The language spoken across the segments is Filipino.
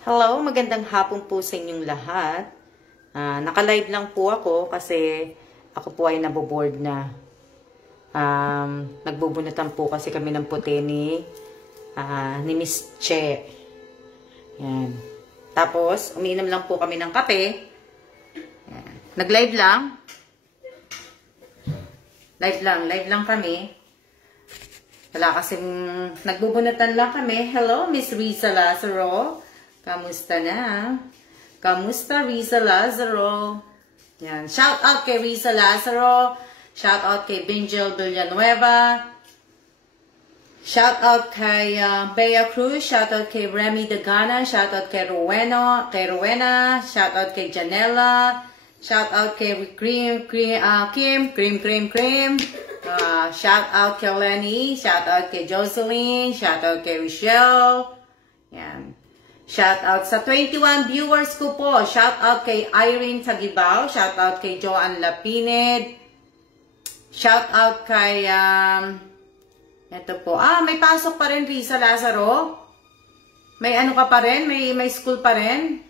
Hello, magandang hapon po sa inyong lahat. Naka-live lang po ako kasi ako po ay naboboard na. Nagbubunutan po kasi kami ng puti ni Miss Che. Yan. Tapos, umiinom lang po kami ng kape. Yan. Nag-live lang. Live lang kami. Wala kasing nagbubunutan lang kami. Hello, Miss Riza Lazaro. Kamusta na? Kamusta, Riza Lazaro? Yan. Shout out kay Riza Lazaro. Shout out kay Benjel Villanueva. Shout out kay Bea Cruz. Shout out kay Remy Dagana. Shout out kay Rowena. Shout out kay Janela. Shout out kay Kim. Shout out kay Lenny. Shout out kay Jocelyn. Shout out kay Rochelle. Yan. Shout out sa 21 viewers ko po. Shout out kay Irene Tagibao. Shout out kay Joanne Lapined. Shout out kay ito po. May pasok pa rin, Riza Lazaro. May ano ka pa rin? May school pa rin?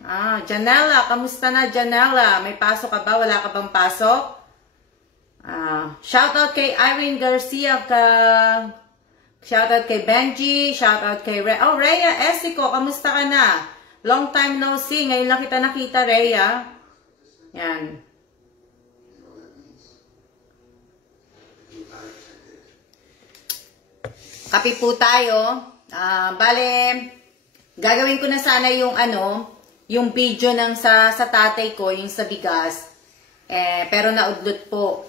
Janela, kamusta na, Janela? May pasok ka ba? Wala ka bang pasok? Shout out kay Irene Garcia shout out kay Benji, shout out kay Rhea Esico, kamusta ka na? Long time no see, ngayon lang kita nakita, Rhea. Yan. Kape po tayo. Bale, gagawin ko na sana yung yung video ng sa tatay ko, yung sa bigas. Pero naudlot po.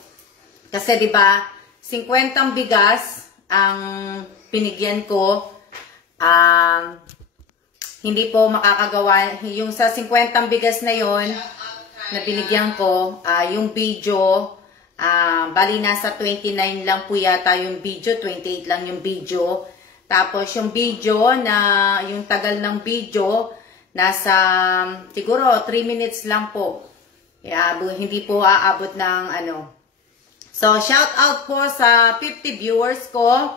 Kasi 'di ba, 50 bigas ang pinigyan ko, hindi po makakagawa. Yung sa 50 bigas na yon na binigyan ko, yung video, bali nasa 29 lang po yata yung video, 28 lang yung video. Tapos yung video na, yung tagal ng video, nasa siguro 3 minutes lang po. Hindi po aabot ng So, shout out po sa 50 viewers ko.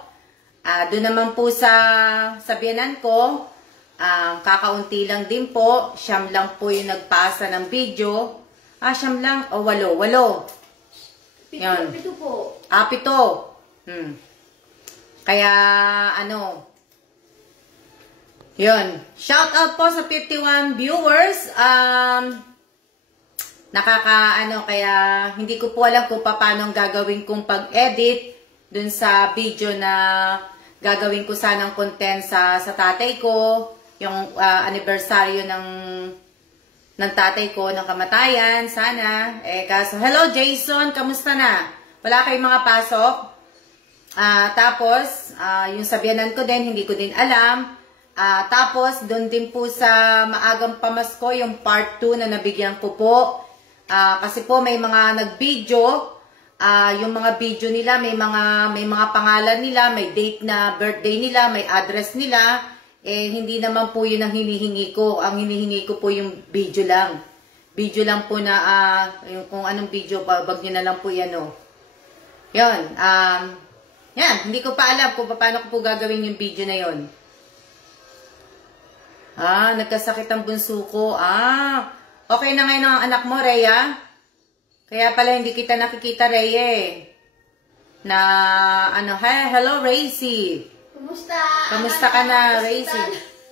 Doon naman po sa biyanan ko, kakaunti lang din po. Siyam lang po yung nagpasa ng video. Siyam lang? O, 8. Yan. Pito po. 7. Kaya, yun. Shout out po sa 51 viewers. Kaya hindi ko po alam kung paano gagawin kong pag-edit dun sa video na gagawin ko sanang content sa tatay ko, yung anibersaryo ng tatay ko, ng kamatayan, sana. Kaso, hello Jason, kamusta na? Wala kayong mga pasok? Tapos, yung sabianan ko din, hindi ko din alam. Tapos, dun din po sa maagang pamasko, yung part 2 na nabigyan ko po. Kasi po may mga nag-video, yung mga video nila, may mga pangalan nila, may date na birthday nila, may address nila, hindi naman po yun ang hinihingi ko. Ang hinihingi ko po yung video lang. Video lang po na, yung kung anong video, wag nyo na lang po yan, Yun, yan, hindi ko pa alam kung paano ko po gagawin yung video na yun. Nagkasakit ang bunso ko. Okay na ngayon ang anak mo, Rhea? Kaya pala hindi kita nakikita, Rhea. Hello, Racy. Kamusta ka na, Racy?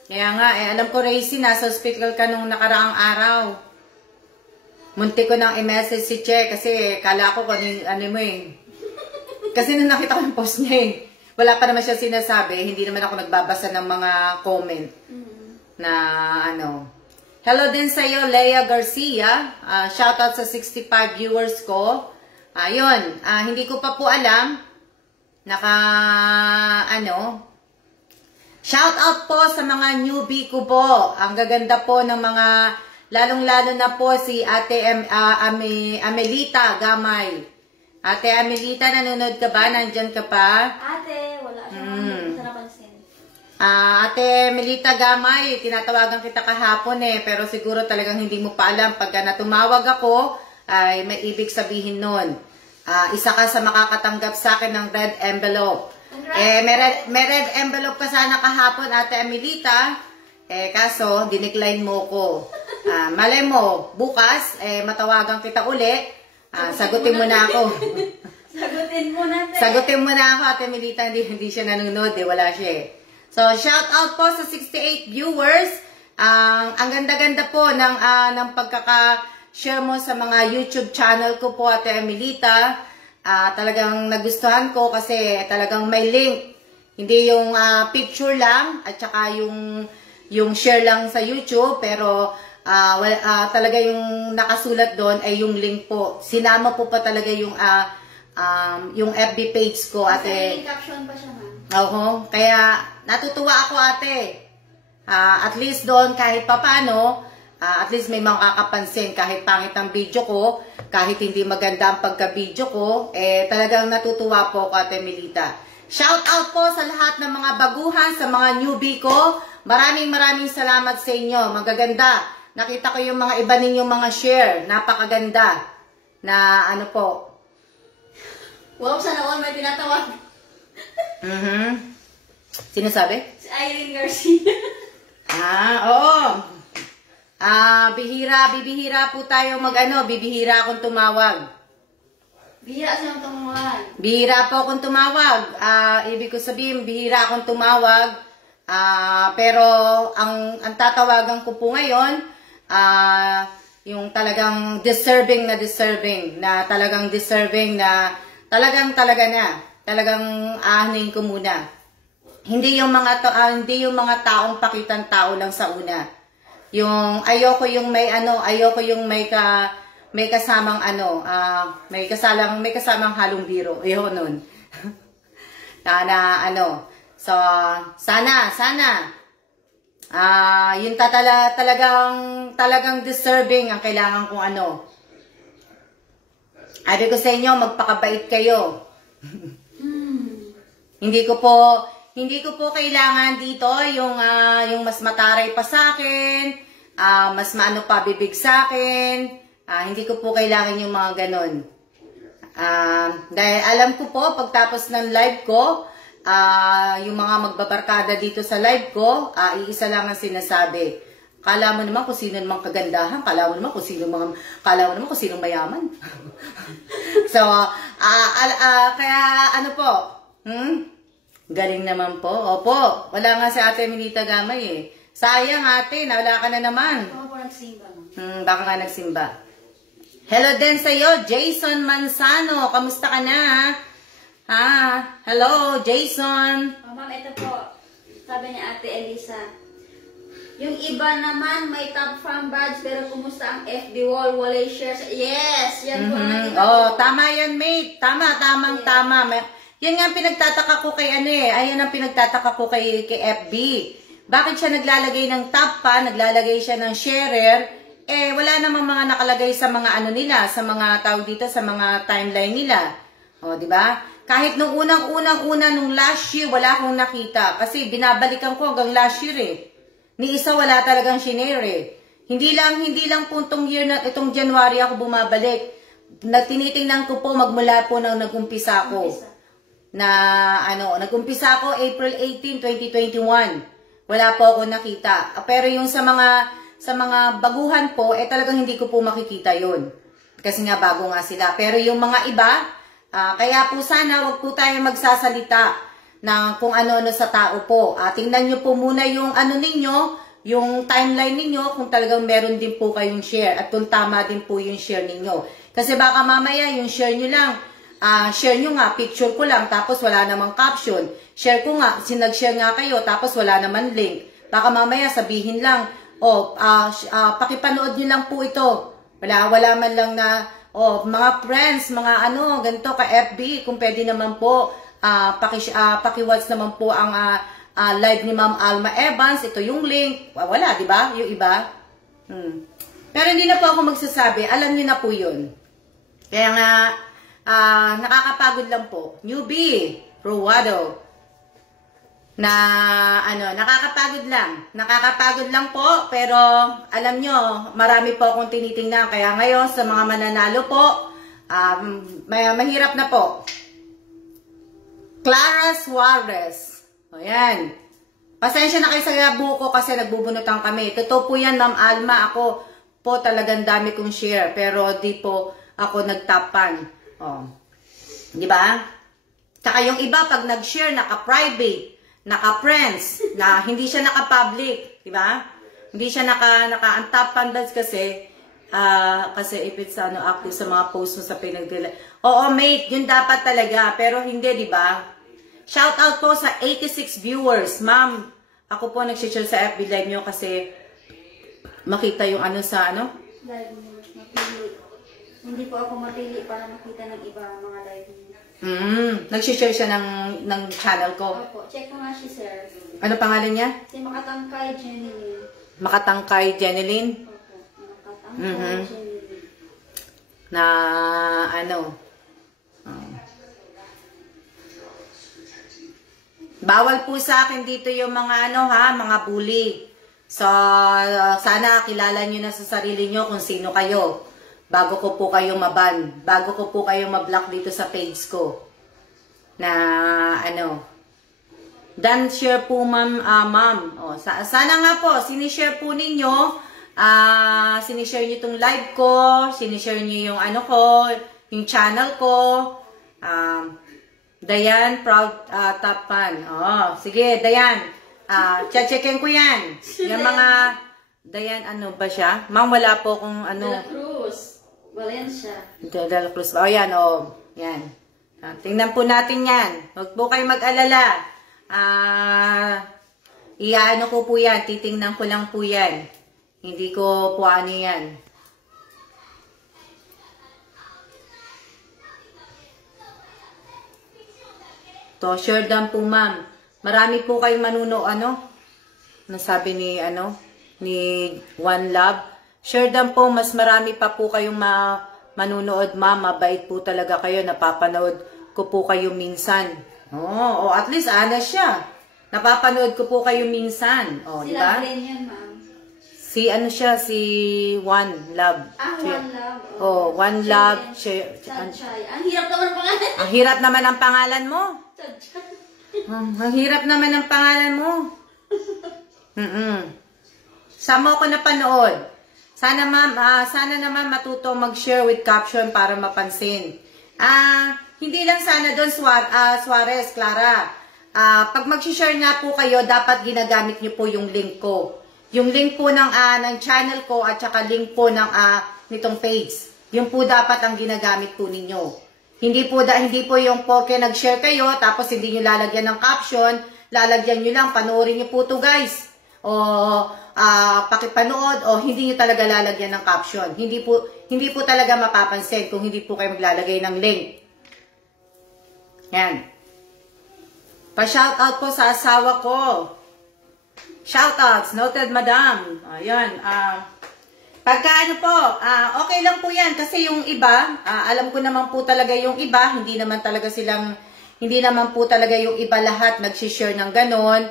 Kaya nga, alam ko, Racy, nasa hospital ka nung nakaraang araw. Munti ko nang i-message si Che kasi kala ko Kasi nung nakita ko yung post niya wala pa naman siya sinasabi. Hindi naman ako nagbabasa ng mga comment na Hello din sa iyo, Leia Garcia. Shoutout sa 65 viewers ko. Ayun, hindi ko pa po alam. Shoutout po sa mga newbie ko po. Ang gaganda po ng mga, lalong-lalo na po si Ate Amelita Gamay. Ate Amelita, nanonood ka ba? Nandyan ka pa? Ate, wala siya. Ate Melita Gamay, tinatawagan kita kahapon pero siguro talagang hindi mo pa alam. Pagka natumawag ako, ay may ibig sabihin nun. Isa ka sa makakatanggap sa akin ng red envelope. May red envelope ka sana kahapon, Ate Amelita. Kaso, dinecline mo ko. Malay mo, bukas, matawagan kita uli. Sagutin mo na ako. Sagutin mo na, Sagutin mo na ako, Ate Melita. Hindi siya nanonood, wala siya. So, shout out po sa 68 viewers. Ang ganda-ganda po ng pagkaka-share mo sa mga YouTube channel ko po, Ate Melita. Talagang nagustuhan ko kasi talagang may link. Hindi yung picture lang at saka yung share lang sa YouTube, pero talaga yung nakasulat doon ay yung link po. Sinama po pa talaga yung FB page ko, ate. May caption pa siya, ma'am. Oo, kaya natutuwa ako, ate. At least doon kahit papano, at least may makakapansin kahit pangit ang video ko, kahit hindi maganda ang pagka-video ko, talagang natutuwa po ako, Ate Melita. Shout out po sa lahat ng mga baguhan, sa mga newbie ko. Maraming salamat sa inyo. Magaganda. Nakita ko yung mga iba ninyong mga share. Napakaganda. Na ano po. Wow, sana all may tinatawag. Sino sabi? Si Irene Garcia. Oo. Bibihira po tayo bibihira akong tumawag. Bihira siyang tumawag. Bihira po akong tumawag. Ibig ko sabihin, bihira akong tumawag. Pero ang tatawagan ko po ngayon, yung talagang deserving na talagang talagang ahanin ko muna. Hindi yung mga taong pakitang tao lang sa una. Yung ayoko yung may kasamang may kasamang halong biro. Ayoko nun. So sana yung talagang deserving ang kailangan kong Sabi ko sa inyo, magpakabait kayo. Hindi ko po kailangan dito yung mas mataray pa sa akin, mas maano pa bibig sa akin. Hindi ko po kailangan yung mga ganon. Dahil alam ko po, pagtapos ng live ko, yung mga magbabarkada dito sa live ko, iisa lang ang sinasabi. Kala mo naman kung sino namang kagandahan, kala mo naman kung sino mayaman. So, kaya galing naman po. Opo, wala nga si Ate Melita Gamay Sayang, ate, wala ka na naman. Baka po nagsimba, baka nga nagsimba. Hello din sa'yo, Jason Manzano. Kamusta ka na? Hello, Jason. Ma'am, ito po. Sabi ni Ate Elisa. Yung iba naman may top fan badge, pero kumusta ang FB wall? Walay share. Yes! Yan po nakita. Tama yan, mate. Tama. Yan nga ang pinagtataka ko kay Ayan ang pinagtataka ko kay FB. Bakit siya naglalagay ng top pa, naglalagay siya ng sharer, wala namang mga nakalagay sa mga nila, sa mga tawag dito, sa mga timeline nila. Di ba? Kahit nung nung last year, wala akong nakita. Kasi binabalikan ko hanggang last year Ni isa wala talagang shinare Hindi lang po itong January ako bumabalik. Tinitingnan ko po magmula po nang nag-umpisa ako. Nag-umpisa ako April 18, 2021. Wala po ako nakita. Pero yung sa mga baguhan po, talagang hindi ko po makikita yun. Kasi nga bago nga sila. Pero yung mga iba, kaya po sana wag po tayo magsasalita ng kung ano-ano sa tao po. Tingnan nyo po muna yung ninyo, yung timeline ninyo, kung talagang meron din po kayong share. At kung tama din po yung share ninyo. Kasi baka mamaya yung share nyo lang, share nyo nga, picture ko lang, tapos wala namang caption. Share ko nga, sinag-share nga kayo, tapos wala naman link. Baka mamaya sabihin lang, pakipanood nyo lang po ito. Wala man lang na, mga friends, mga ganito ka FB, kung pwede naman po, paki-watch naman po ang live ni Ma'am Alma Evans. Ito yung link. Wala, di ba? Yung iba. Pero hindi na po ako magsasabi. Alam niyo na po yun. Kaya nga, nakakapagod lang po. Newbie, Rowado. Nakakapagod lang. Nakakapagod lang po, pero alam nyo, marami po akong tinitingnan. Kaya ngayon, sa mga mananalo po, mahirap na po. Clara Suarez. Ayan. Pasensya na kayo sa buko kasi nagbubunutan kami. Totoo po yan, Ma'am Alma. Ako po talagang dami kong share. Pero di po ako nagtapan. Oh. Di ba? Tsaka yung iba, pag nag-share, naka-private, naka-friends, na hindi siya naka-public. Di ba? Hindi siya naka-untapan kasi if it's active sa mga post mo sa pinagdila. Oo, mate, yun dapat talaga. Pero hindi, di ba? Shout out po sa 86 viewers. Ma'am, ako po nag-share sa FB Live nyo kasi makita yung sa Live nyo, mapili. Hindi po ako mapili para makita ng iba mga live nyo. Nag-share siya ng channel ko. Opo, check mo nga si sir. Ano pangalan niya? Si Makatangkay Jeneline. Makatangkay Jeneline? Opo, Makatangkay Jeneline. Na bawal po sa akin dito yung mga mga bully. So, sana kilala nyo na sa sarili nyo kung sino kayo. Bago ko po kayo maban. Bago ko po kayo mablock dito sa page ko. Na Dan share po ma'am. Sana nga po, sinishare po ninyo. Sinishare nyo itong live ko. Sinishare nyo yung ko, yung channel ko. Dayan, proud top fan. Sige, Dayan. Checkin ko yan. Yung mga, Dayan, ba siya? Ma'am, wala po kung De La Cruz, Valencia. De La Cruz. Yan, yan. Tingnan po natin yan. Huwag po kayo mag-alala. Iyaano ko po yan. Titingnan ko lang po yan. Hindi ko po yan. To, share down po, ma'am. Marami po kayong manuno, nasabi ni, ni One Love. Share down po, mas marami pa po kayong manunood, ma'am. Mabait po talaga kayo. Napapanood ko po kayo minsan. At least, siya. Napapanood ko po kayo minsan. Si diba? Love din yan, ma'am. Si si One Love. One Love. One Love. Ang hirap naman ang pangalan. Ang hirap naman ang pangalan mo. Ang hirap naman ang pangalan mo. Saan mo ako napanood? Sana ma'am, sana naman matuto mag-share with caption para mapansin. Hindi lang sana doon Suarez, Clara. Pag mag-share nga po kayo, dapat ginagamit niyo po yung link ko. Yung link po ng channel ko at saka link po nitong page. Yung po dapat ang ginagamit po ninyo. Hindi po yung porke nag-share kayo tapos hindi nyo lalagyan ng caption, lalagyan nyo lang, panoorin nyo po to guys. O pakipanood o hindi nyo talaga lalagyan ng caption. Hindi po talaga mapapansin kung hindi po kayo maglalagay ng link. Yan. Pa-shoutout po sa asawa ko. Shoutouts, noted madam. Ayan, pagka okay lang po yan kasi yung iba, alam ko naman po talaga yung iba, hindi naman po talaga yung iba lahat nag-share ng ganon.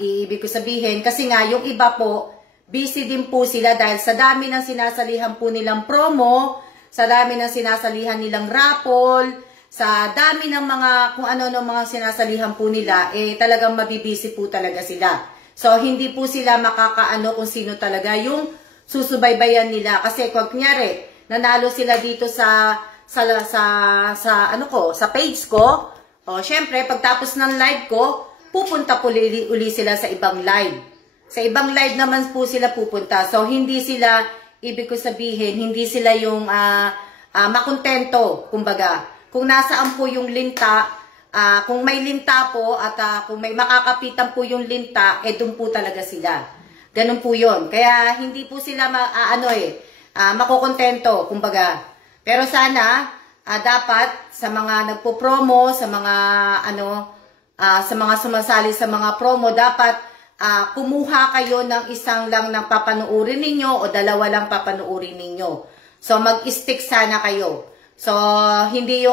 Ibig ko sabihin, kasi nga yung iba po, busy din po sila dahil sa dami ng sinasalihan po nilang promo, sa dami ng sinasalihan nilang raffle, sa dami ng mga, kung ano ng mga sinasalihan po nila, talagang mabibisi po talaga sila. So, hindi po sila makakaano kung sino talaga yung susubaybayan nila. Kasi kung kunyari, nanalo sila dito sa page ko, syempre, pagtapos ng live ko, pupunta po uli sila sa ibang live. Sa ibang live naman po sila pupunta. So, hindi sila, ibig ko sabihin, hindi sila yung makontento, kumbaga. Kung nasaan po yung linta, kung may linta po at kung may makakapitan po yung linta, doon po talaga sila. Ganun po yun. Kaya hindi po sila makokontento, kumbaga. Pero sana, dapat sa mga nagpo-promo, sa mga sa mga sumasali sa mga promo, dapat kumuha kayo ng isang lang ng papanuurin ninyo o dalawa lang papanuurin ninyo. So mag-stick sana kayo. So hindi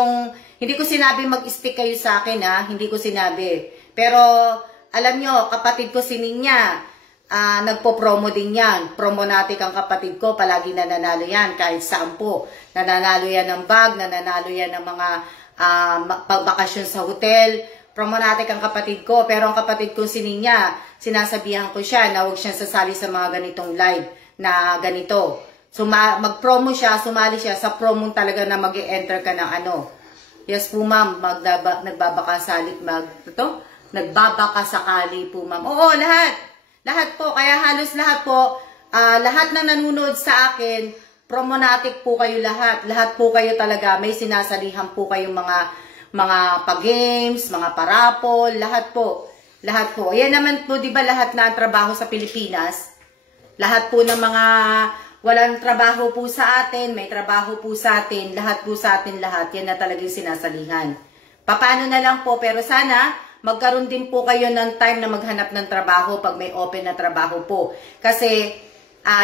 ko sinabi mag-stick kayo sa akin, hindi ko sinabi. Pero alam nyo, kapatid ko si Ninya, nagpo-promo din yan. Promonatic ang kapatid ko, palagi nananalo yan kahit saan po. Nananalo yan ng bag, nananalo yan ng mga pagbakasyon sa hotel. Promonatic ang kapatid ko, pero ang kapatid ko si Ninya, sinasabihan ko siya na huwag siyang sasali sa mga ganitong live na ganito. So, mag-promo siya, sumali siya sa promo talaga na mag-e-enter ka ng ano. Yes po ma'am, nagbabakasakali po ma'am. Oo, lahat. Lahat po, kaya halos lahat po, lahat na nanonood sa akin, Promonatic po kayo lahat. Lahat po kayo talaga, may sinasalihan po kayong mga pa-games, mga parapol, lahat po. Lahat po. Ayan naman po, di ba lahat na trabaho sa Pilipinas? Lahat po ng mga walang trabaho po sa atin, may trabaho po sa atin, lahat po sa atin lahat, yan na talagang sinasalihan. Paano na lang po, pero sana magkaroon din po kayo ng time na maghanap ng trabaho pag may open na trabaho po. Kasi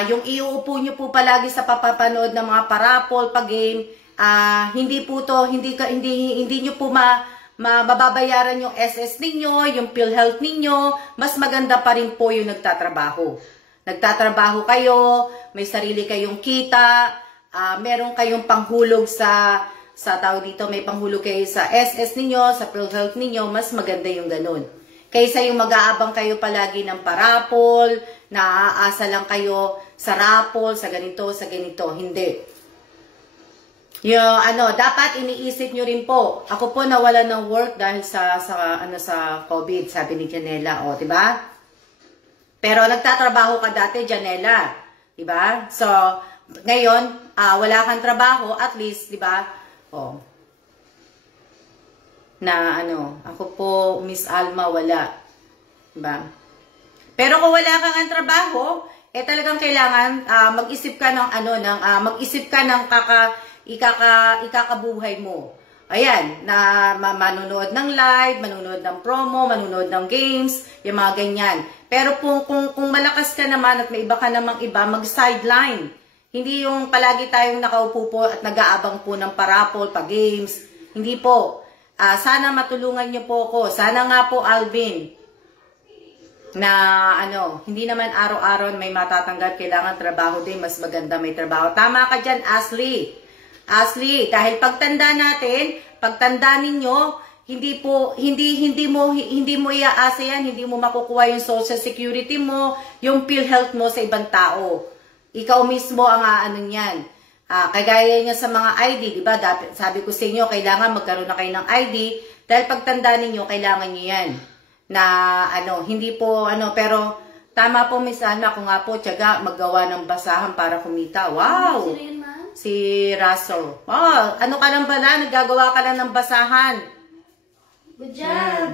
yung iuupo nyo po palagi sa papapanood ng mga parapol, pag-game, hindi po to, hindi nyo po mababayaran yung SS ninyo, yung PhilHealth ninyo, mas maganda pa rin po yung nagtatrabaho. Nagtatrabaho kayo, may sarili kayong kita, meron kayong panghulog sa tawag dito, may panghulog kayo sa SS ninyo, sa PhilHealth ninyo, mas maganda yung ganun. Kaysa yung mag-aabang kayo palagi ng parapol, naaasa lang kayo sa rapol, sa ganito, hindi. Yung dapat iniisip nyo rin po. Ako po nawala ng work dahil sa COVID, sabi ni Janela, di ba? Pero nagtatrabaho ka dati, Janela, di ba? So, ngayon, wala kang trabaho, at least, di ba? Ako po, Miss Alma, wala. Diba? Pero kung wala kang trabaho, talagang kailangan mag-isip ka ng mag-isip ka ng ikakabuhay mo. Ayan, na manunood ng live, manunood ng promo, manunood ng games, yung mga ganyan. Pero kung malakas ka naman at may iba ka namang iba, mag-sideline. Hindi yung palagi tayong nakaupo po at nag-aabang po ng parapol, pa-games. Hindi po. Sana matulungan niyo po ako. Sana nga po, Alvin, na hindi naman araw-araw may matatanggap, kailangan trabaho din, mas maganda may trabaho. Tama ka dyan, Ashley. Ashley, dahil pagtanda natin, pagtanda ninyo, hindi mo iaasa yan, hindi mo makukuha yung Social Security mo, yung PhilHealth mo sa ibang tao. Ikaw mismo ang niyan. Kagaya niya sa mga ID, di ba? Sabi ko sa inyo, kailangan magkaroon na kayo ng ID dahil pagtanda ninyo, kailangan niyo yan. Na hindi po pero tama po Miss Alma, kung nga po tiyaga maggawa ng basahan para kumita. Wow! Sino yun, ma'am? Si Russell. Ka lang ba na? Naggagawa ka lang ng basahan. Good job!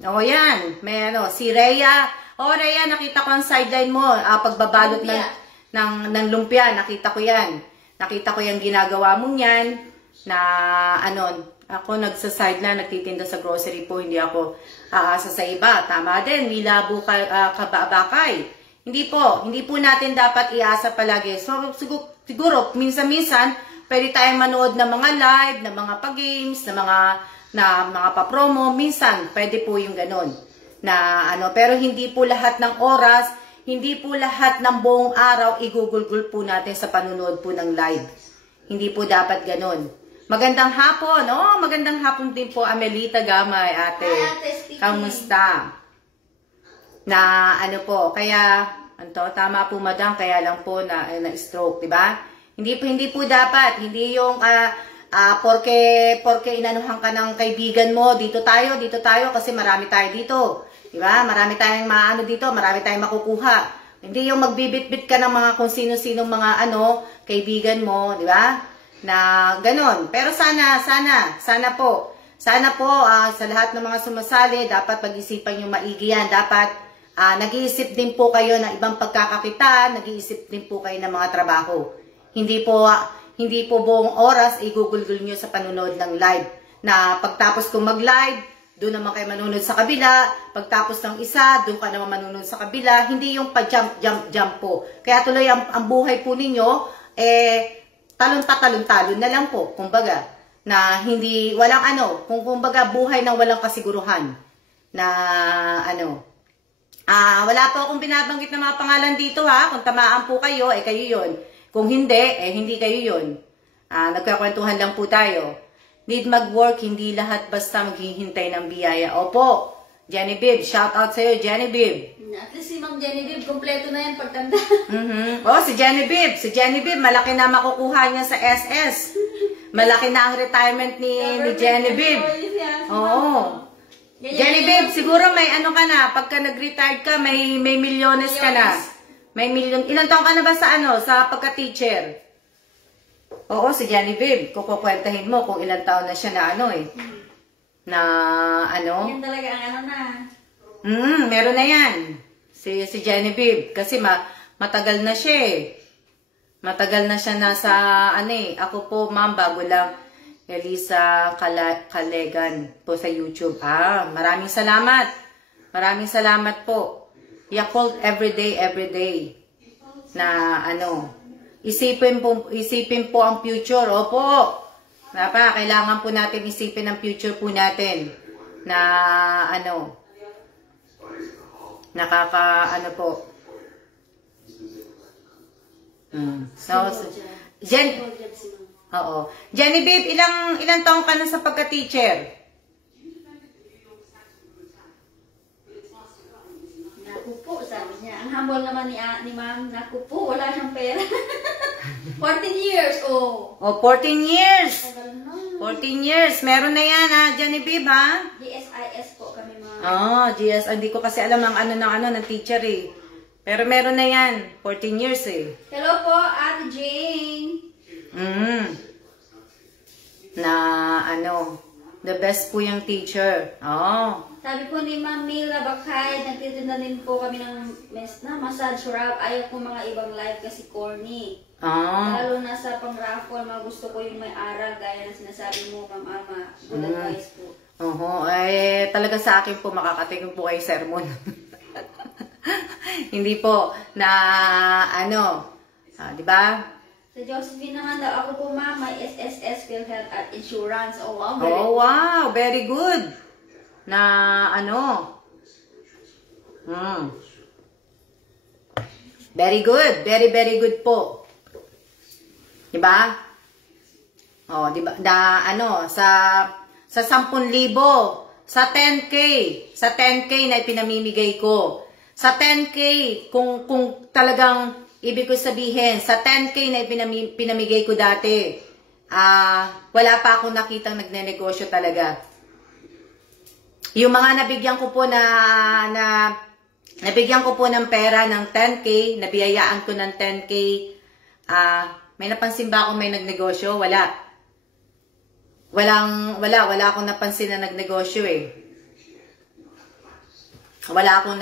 Yan. May si Rhea. Rhea, nakita ko ang sideline mo. Pagbabalot ng lumpia, nakita ko yan. Nakita ko yung ginagawa mo niyan na ako nagsa-sideline, nagtitinda sa grocery po, hindi ako aasa sa iba. Tama din, milabo kababakay. Hindi po natin dapat iasa palagi. So, siguro, minsan-minsan, pwede tayong manood ng mga live, ng mga pa-games, ng mga pa-promo. Minsan, pwede po yung ganun. Pero hindi po lahat ng oras, hindi po lahat ng buong araw igugulgul po natin sa panunood po ng live. Hindi po dapat ganun. Magandang hapon. Magandang hapon din po, Amelita Gamay, ate. Hi, ate, speaking. Kamusta? Kaya, tama po madam, kaya lang po na-stroke, di ba? Hindi po dapat, hindi yung, porke inanuhan ka ng kaibigan mo, dito tayo, kasi marami tayo dito. Diba? Marami tayong dito, marami tayong makukuha. Hindi yung magbibit-bit ka ng mga kung sino-sinong mga kaibigan mo, di ba? Na ganon. Pero sana po, sa lahat ng mga sumasali, dapat pag-isipan yung maigi yan. Dapat nag-iisip din po kayo ng ibang pagkakakitaan, nag-iisip din po kayo ng mga trabaho. Hindi po buong oras igugulgul nyo sa panunood ng live. Na pagtapos kong mag-live, doon naman kayo manunod sa kabila. Pagtapos ng isa, doon ka naman manunod sa kabila. Hindi yung pa-jump po. Kaya tuloy ang buhay po ninyo, talon-talon na lang po. Kumbaga, na hindi, walang kumbaga buhay na walang kasiguruhan. Na wala po akong binabanggit na mga pangalan dito ha. Kung tamaan po kayo, kayo yun. Kung hindi, hindi kayo yun. Nagkakwentuhan lang po tayo. need mag-work, hindi lahat basta maghihintay ng biyaya. Opo, Genevieve, shout out sa'yo, Genevieve. At least si Ma'am Genevieve, kompleto na yan pagtanda. Oh, si Genevieve, malaki na makukuha niya sa SS. Malaki na ang retirement ni Genevieve. Oo. Genevieve, siguro may ano ka na, pagka nag-retired ka, may milyones ka na. May milyon. Ilan taon ka na ba sa pagka-teacher? Oo, si Genevieve, kukukwentahin mo kung ilang taon na siya na Yan talaga ang ano na. Meron na yan. Si Genevieve. Kasi matagal na siya eh. Matagal na siya nasa, Ako po, ma'am, bago lang. Elisa Kalegan po sa YouTube. Maraming salamat. Maraming salamat po. Yakult everyday. Na, isipin po ang future. Opo. Kailangan po natin isipin ang future po natin. Na, po. Genevieve, ilang taong ka na sa pagka-teacher? Naku po, sabi niya. Ang humble naman ni Ma'am. Naku po, wala siyang pera. 14 years, oh. 14 years. 14 years. Meron na yan, Genevieve, GSIS po kami, Ma'am. GS. Hindi ko kasi alam ang ng teacher eh. Pero meron na yan. 14 years eh. Hello po, Ate Jane. The best po yung teacher. Sabi po ni Ma'am Mila Bakay, nagtitinda din po kami ng massage wrap. Ayaw po mga ibang live kasi corny. Lalo na sa pang-raffle, gusto ko yung may aral, gaya na sinasabi mo, Ma'am Alma. Good advice po. Talaga sa akin po, makakatingin po kayo sermon. Hindi po na di ba? Sa Josephine naman daw, ako po ma'am, may SSS, PhilHealth at Insurance. Oh wow, very good. Very good. Very good po. Diba? Diba? Sa 10,000, sa 10K na ipinamimigay ko. Sa 10K, kung talagang ibig ko sabihin, sa 10K na pinamigay ko dati, wala pa akong nakitang nagnenegosyo talaga. Yung mga nabigyan ko po nabigyan ko po ng pera ng 10K, nabiyayaan ko ng 10K, may napansin ba akong may nagnegosyo? Wala akong napansin na nagnegosyo eh. Wala akong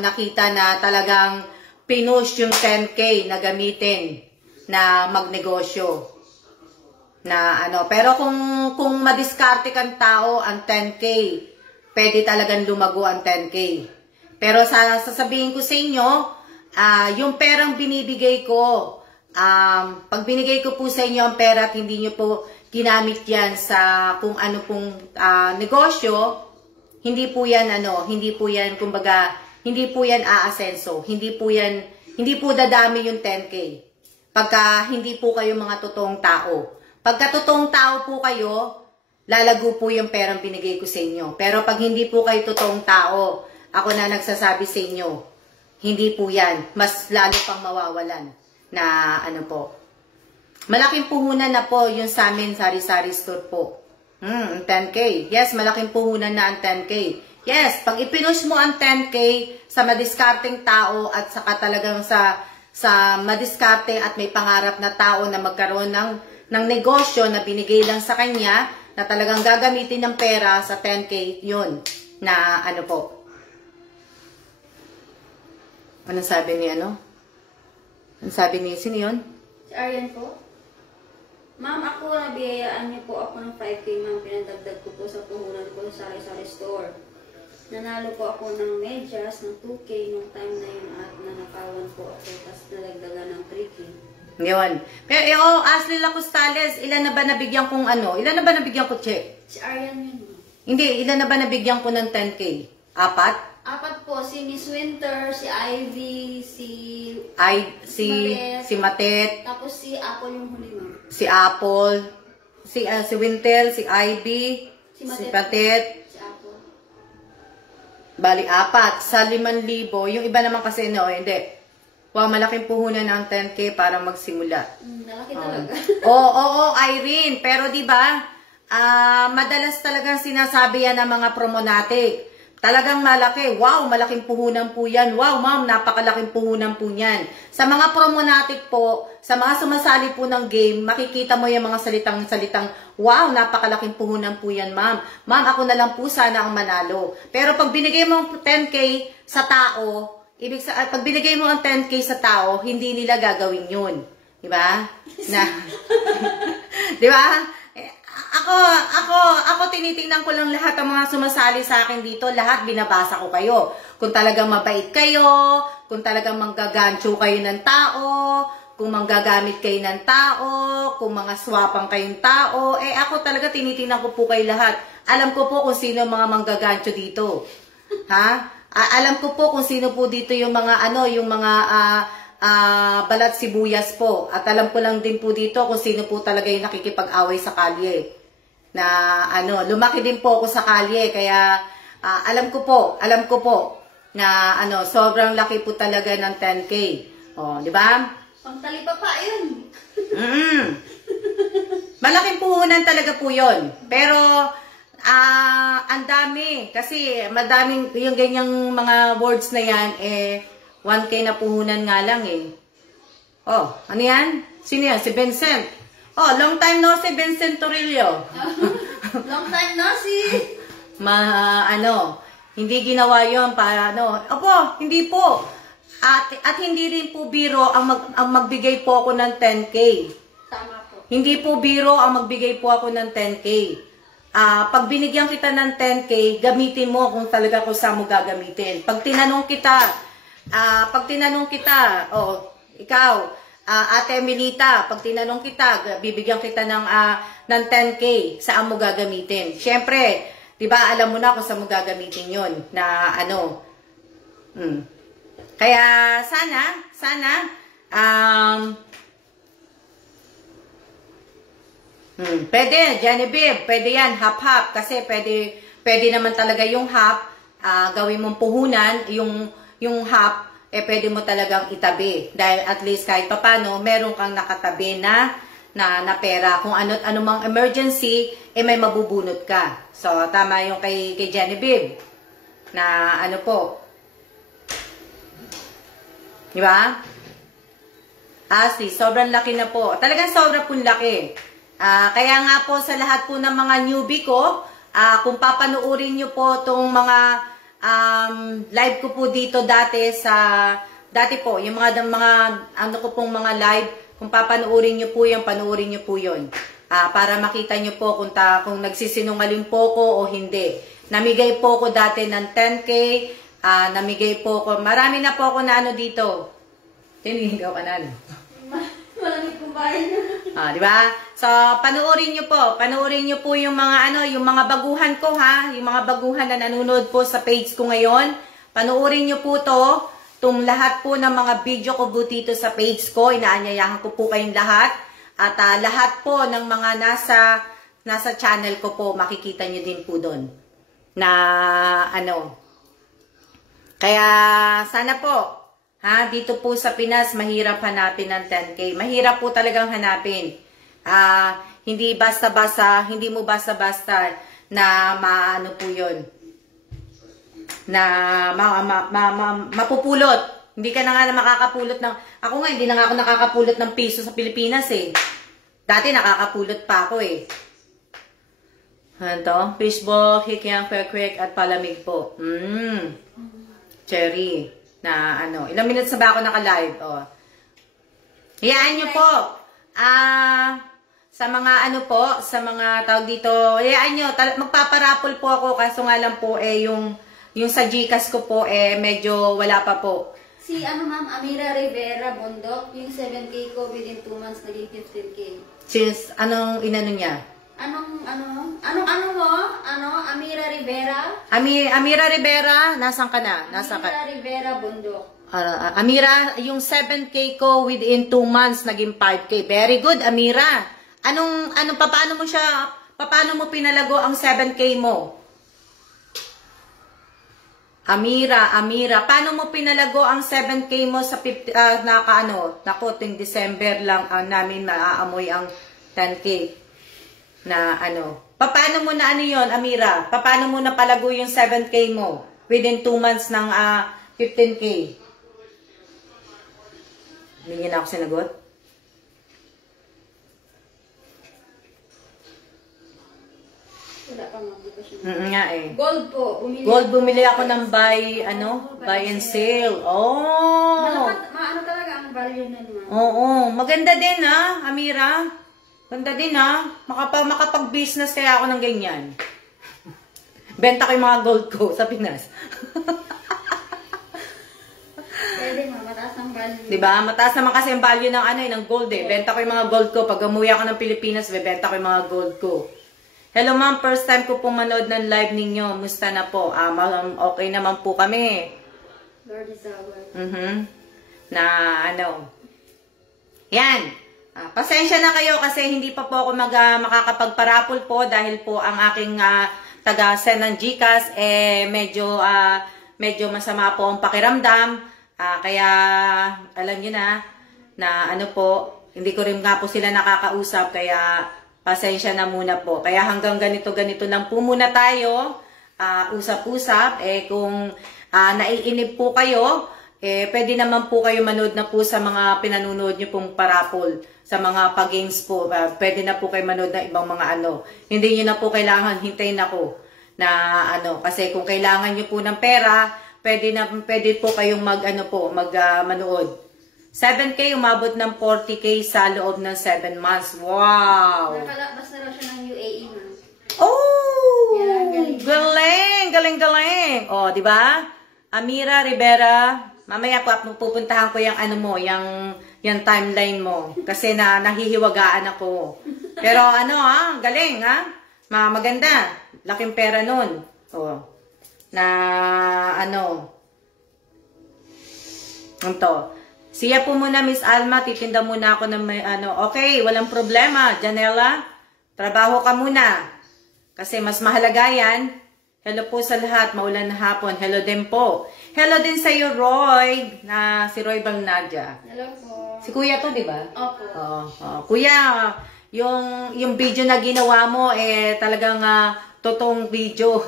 nakita na talagang pinush yung 10K na gamitin na magnegosyo. Pero kung madiskarte kang tao ang 10K, pwede talagang lumago ang 10K. Pero sasabihin ko sa inyo, yung perang binibigay ko, pag binigay ko po sa inyo ang pera at hindi nyo po ginamit yan sa kung ano pong negosyo, hindi po yan kumbaga, hindi po yan aasenso, hindi po dadami yung 10K. Pagka hindi po kayo mga totoong tao. Pagka totoong tao po kayo, lalago po yung perang binigay ko sa inyo. Pero pag hindi po kayo totoong tao, ako na nagsasabi sa inyo, hindi po yan. Mas lalo pang mawawalan na po. Malaking puhunan na po yung sa amin sari-sari store po. 10K. Yes, malaking puhunan na ang 10K. Yes, pag ipinush mo ang 10K sa madiskarteng tao at saka talagang sa madiskarte at may pangarap na tao na magkaroon ng negosyo na binigay lang sa kanya, na talagang gagamitin ng pera sa 10K, yun, na po. Anong sabi ni Anong sabi ni, sino yun? Si Arian po. Ma'am, ako nabiyayaan niyo po ako ng 5K, ma'am. Pinadagdag ko po sa puhunan ko sa sari-sari store. Nanalo po ako ng medyas ng 2K nung time na yun at nanakawan po ako. Tapos nalagdagan ng 3K. Yun. Pero Ashley Lacostales, ilan na ba nabigyan kong Ilan na ba nabigyan ko check? Si Arian yun, ma'am. Hindi, ilan na ba nabigyan ko ng 10K? 4? 4 po. Si Miss Winter, si Ivy, si Matet. Tapos si Apple yung huli, ma'am. Si Apple. si Wintel, si Ivy, si Patet. Si Apo. Bali, 4. Sa 5,000. Yung iba naman kasi, no, hindi. Wow, malaking puhunan ng 10K para magsimula. Nalaki talaga. Oo, Irene. Pero di ba, madalas talagang sinasabi yan ng mga promonatic. Talagang malaki. Wow, malaking puhunan po yan. Wow, ma'am, napakalaking puhunan po yan. Sa mga promonatic po, sa mga sumasali po ng game, makikita mo yung mga salitang, wow, napakalaking puhunan po yan, ma'am. Ma'am, ako na lang po sana ang manalo. Pero pag binigay mo 10K sa tao, pag binigay mo ang 10K sa tao, hindi nila gagawin yun. Di ba? Di ba? Ako tinitingnan ko lang lahat ng mga sumasali sa akin dito. Lahat binabasa ko kayo. Kung talagang mabait kayo, kung talagang manggagancho kayo ng tao, kung manggagamit kayo ng tao, kung mga swapang kayong tao, ako talaga tinitingnan ko po kayo lahat. Alam ko po kung sino mga manggagancho dito. Ha? Alam ko po kung sino po dito yung mga yung mga balat sibuyas po. At alam ko lang din po dito kung sino po talaga yung nakikipag-away sa kalye. Na lumaki din po ako sa kalye, kaya alam ko po na sobrang laki po talaga ng 10K. Oh, di ba? Pangtalipa pa yun. Malaking puhunan talaga po 'yon. Pero ang dami. Kasi madaming, yung ganyang mga words na yan, 1K na puhunan nga lang Oh, ano yan? Sino yan? Si Vincent. Oh, long time no si Vincent Torillo. Long time no si. Hindi ginawa yon para Opo, hindi po. At hindi rin po biro ang magbigay po ako ng 10K. Tama po. Hindi po biro ang magbigay po ako ng 10K. Pag binigyan kita ng 10K, gamitin mo kung talaga kung saan mo gagamitin. Pag tinanong kita, ikaw, Ate Emilita, pag tinanong kita, bibigyan kita ng 10K, saan mo gagamitin? Siyempre, di ba, alam mo na kung saan mo gagamitin yun, na Kaya, sana, pwede, Genevieve, pwede yan, hap-hap, kasi pwede naman talaga yung hap, gawin mong puhunan, yung hap, pwede mo talagang itabi. Dahil at least kahit papano, meron kang nakatabi na pera. Kung ano mang emergency, may mabubunot ka. So, tama yung kay Genevieve, na po. Di ba? Sobrang laki na po. Talagang sobrang pong laki. Kaya nga po sa lahat po ng mga newbie ko, kung papanoorin nyo po itong mga live ko po dito dati po, yung mga mga live, kung papanoorin nyo po yung panoorin nyo po yun. Para makita nyo po kung nagsisinungaling po ko o hindi. Namigay po ko dati ng 10K, namigay po ko, marami na po ako na dito. Tinigaw ka na. Malamig kong bayan. Di ba? So, panoorin nyo po yung mga yung mga baguhan ko yung mga baguhan na nanonood po sa page ko ngayon. Panoorin nyo po itong lahat po ng mga video ko po dito sa page ko. Inaanyayahan ko po kayong lahat. At lahat po ng mga nasa channel ko po, makikita nyo din po doon. Na Kaya, sana po, dito po sa Pinas, mahirap hanapin ng 10K. Mahirap po talagang hanapin. Hindi basta-basta, hindi mo basta-basta na maano po yun. Na mapupulot. Hindi ka na nga makakapulot ng... Ako nga, hindi na nga ako nakakapulot ng piso sa Pilipinas Dati nakakapulot pa ako Ano Fishball, hikyang, kwek-kwek, at palamig po. Cherry. Na ilang minutes na ba ako naka-live? Hayaan nyo po. Sa mga sa mga tawag dito, hayaan nyo, magpaparapol po ako, kaso nga lang po yung sa Gcash ko po medyo wala pa po. Si ma'am, Amira Rivera Bondok, yung 7K ko within 2 months naging 15K. Since, anong inano niya? Amira Rivera? Amira Rivera, nasan ka na? Amira Rivera Bondok. Amira, yung 7K ko within 2 months naging 5K. Very good, Amira. paano mo pinalago ang 7K mo? Amira, paano mo pinalago ang 7K mo sa 50, naku, ting December lang namin maaamoy ang 10K na paano mo na yon, Amira? Paano mo na palago yung 7K mo within 2 months ng 15K? Hindi na ako sinagot. Wala pa nga. Nga eh. Gold po. Bumili ako ng buy and sale. Oh! Maano talaga ang value nun, ma'am. Oo, maganda din Amira. Ganda din makapag-business kaya ako ng ganyan. Benta ko yung mga gold ko sa Pinas. Pwede ma'am, mataas ang value. Diba? Mataas naman kasi ang value ng gold eh. Benta ko yung mga gold ko. Pag umuwi ako ng Pilipinas, bebenta ko yung mga gold ko. Hello ma'am, first time ko pong manood ng live ninyo. Musta na po? Okay naman po kami. Lord is our. Yan. Pasensya na kayo kasi hindi pa po ako makakapagparapol po dahil po ang aking taga-send ng GCash medyo masama po ang pakiramdam. Kaya alam niyo na po, hindi ko rin nga po sila nakakausap kaya pasensya na muna po. Kaya hanggang ganito lang po muna tayo. Usap-usap. Kung naiinip po kayo, pwede naman po kayo manood na po sa mga pinanunood nyo pong parapol. Sa mga pag-games po. Pwede na po kayo manood ng ibang mga Hindi nyo na po kailangan hintayin ako na Kasi kung kailangan nyo po ng pera, pwede po kayong manood. 7K, umabot ng 40K sa loob ng 7 months. Wow! Nakalabas na raw siya ng UAE, ma'am. Oh! Yeah, galing! Oh, di ba? Amira Rivera, mamaya po pupuntahan ko yung timeline mo. Kasi nahihiwagaan ako. Pero galing maganda. Laking pera nun. Oh. Siya po muna, Miss Alma, titinda muna ako ng okay, walang problema. Janela, trabaho ka muna. Kasi mas mahalaga yan. Hello po sa lahat, maulan na hapon. Hello din po. Hello din sa iyo, Roy, si Roy Balnadia. Hello po. Si Kuya to, di ba? Opo. Kuya, yung video na ginawa mo, talagang totoong video.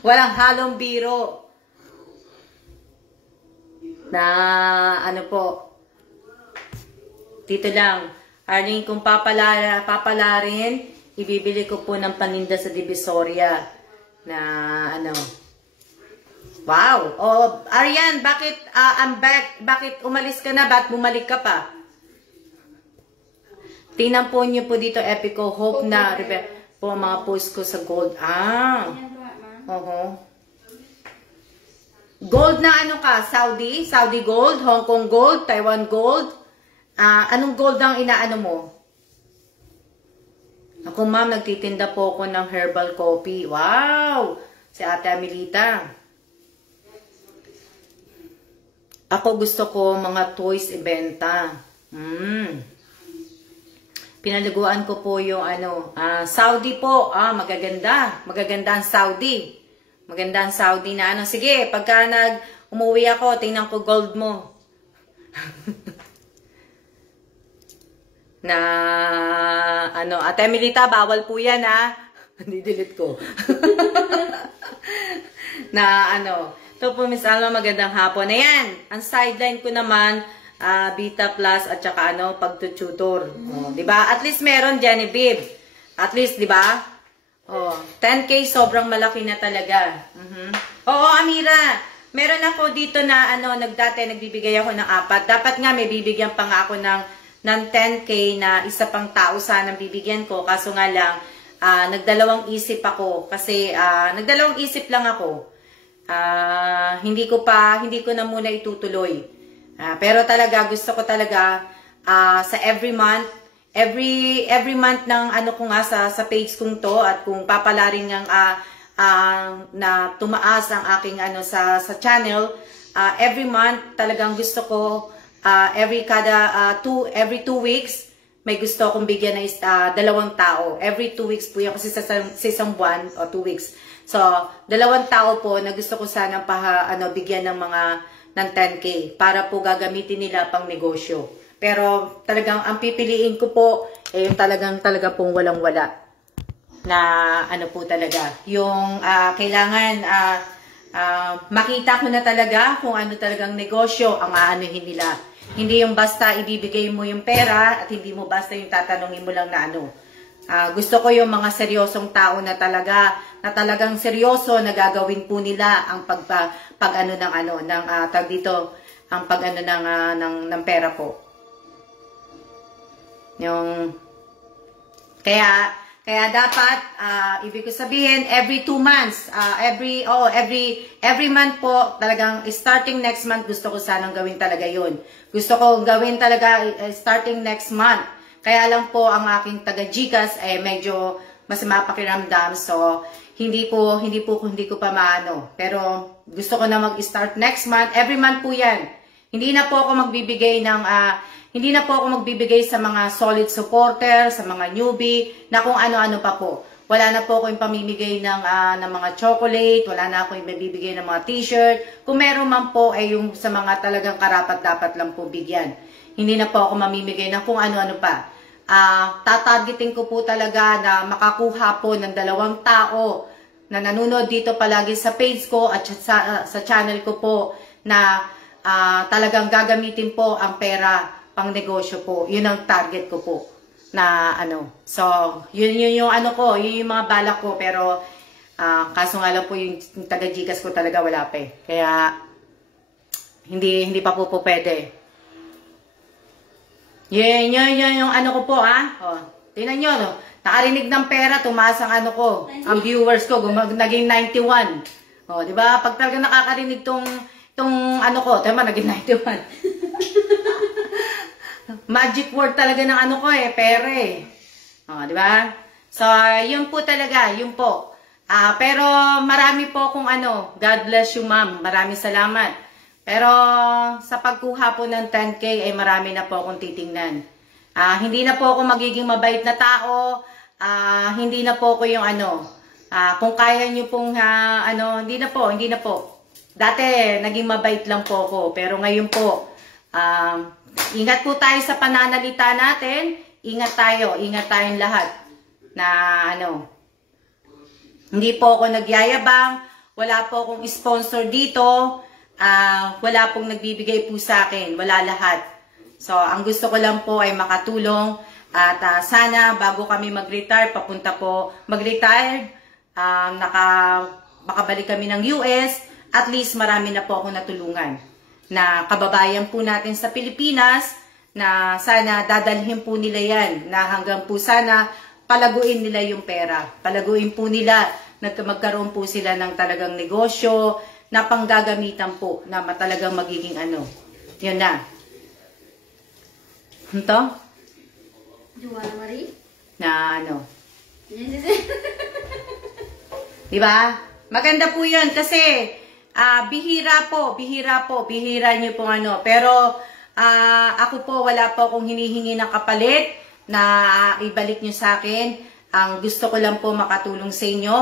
Walang halong biro. Dito lang, Arlene, kung papalarin, ibibili ko po ng paninda sa Divisoria wow! Oh, Arian, bakit I'm back? Bakit umalis ka na? Bakit bumalik ka pa? Tingnan po niyo po dito, Epico Hope na po mga post ko sa gold. Gold na Saudi? Saudi gold? Hong Kong gold? Taiwan gold? Anong gold ang inaano mo? Ako ma'am, nagtitinda po ako ng herbal coffee. Wow! Si Ate Amelita. Ako gusto ko mga toys ibenta. Pinalaguan ko po yung Saudi po. Magaganda. Magaganda ang Saudi. Maganda ang Saudi na Sige, pagka umuwi ako, tingnan ko gold mo. Ate Melita, bawal po yan Didelete ko. Ito po, Miss Alma, magandang hapon. Ayan, ang sideline ko naman, Beta Plus at saka pagtututor. Diba? At least meron, Genevieve. At least, diba? 10K sobrang malaki na talaga. Oo, Amira. Meron ako dito na dati nagbibigay ako ng 4. Dapat nga may bibigyan pa nga ako ng 10K na isa pang tao sana bibigyan ko. Kaso nga lang, nagdalawang isip ako kasi nagdalawang isip lang ako. Hindi ko na muna itutuloy. Pero talaga gusto ko talaga sa every month ng ko nga sa page kong to at kung papalarin ng na tumaas ang aking sa channel every month talagang gusto ko every 2 weeks may gusto akong bigyan ng 2 tao. Every 2 weeks po yan kasi sa isang buwan o 2 weeks. So, 2 tao po na gusto ko sana bigyan ng mga ng 10K para po gagamitin nila pang negosyo. Pero talagang ang pipiliin ko po yung talaga pong walang-wala na po talaga. Yung kailangan makita ko na talaga kung ano talagang negosyo ang aanuhin nila. Hindi yung basta ibibigay mo yung pera at hindi mo basta yung tatanungin mo lang na ano. Gusto ko yung mga seryosong tao na talagang seryoso na gagawin po nila ang ng pera po. Yung kaya dapat ibig ko sabihin every 2 months, every month po talagang starting next month gusto ko sanang gawin talaga 'yun. Gusto ko gawin talaga starting next month. Kaya lang po ang aking taga GCash medyo masama pakiramdam, so hindi ko pa maano. Pero gusto ko na mag-start next month. Every month po 'yan. Hindi na po ako magbibigay sa mga solid supporter, sa mga newbie, na kung ano-ano pa po. Wala na po ako yung pamimigay ng mga chocolate, wala na ako yung mabibigay ng mga t-shirt. Kung meron man po ay yung sa mga talagang karapat-dapat lang po bigyan. Hindi na po ako mamimigay ng kung ano-ano pa. Tatargeting ko po talaga na makakuha po ng 2 tao na nanonood dito palagi sa page ko at sa channel ko po na talagang gagamitin po ang pera pang negosyo po. Yun ang target ko po na So, yun yung yun yung mga balak ko, pero kaso nga lang po yung taga GCash ko talaga wala pa eh. Kaya hindi pa po pwede. Yun yung ko po tingnan nyo, no? Nakarinig ng pera, tumaas ang ang viewers ko, naging 91. Di ba? Pag talaga nakakarinig tong tama, naging 91. Magic word talaga ng pera eh. Di ba? So, yun po talaga, yun po. Pero marami po kung God bless you, ma'am. Maraming salamat. Pero sa pagkuha po ng 10K ay marami na po akong titingnan. Hindi na po ako magiging mabait na tao. Hindi na po ako yung kung kaya nyo pong hindi na po. Dati naging mabait lang po ako, pero ngayon po ingat po tayo sa pananalita natin. Ingat tayong lahat na hindi po ako nagyayabang, wala po akong sponsor dito, wala pong nagbibigay po sa akin, wala lahat. So, ang gusto ko lang po ay makatulong at sana bago kami mag-retire, makabalik kami ng US, at least marami na po ako natulungan na kababayan po natin sa Pilipinas na sana dadalhin po nila yan na hanggang po sana palaguin nila yung pera. Palaguin po nila na magkaroon po sila ng talagang negosyo na panggagamitan po na talagang magiging Yun na. Ito? Juana Marie? Na Diba? Maganda po yun kasi bihira nyo pong pero ako po, wala po akong hinihingi ng kapalit na ibalik nyo sa akin. Ang gusto ko lang po makatulong sa inyo.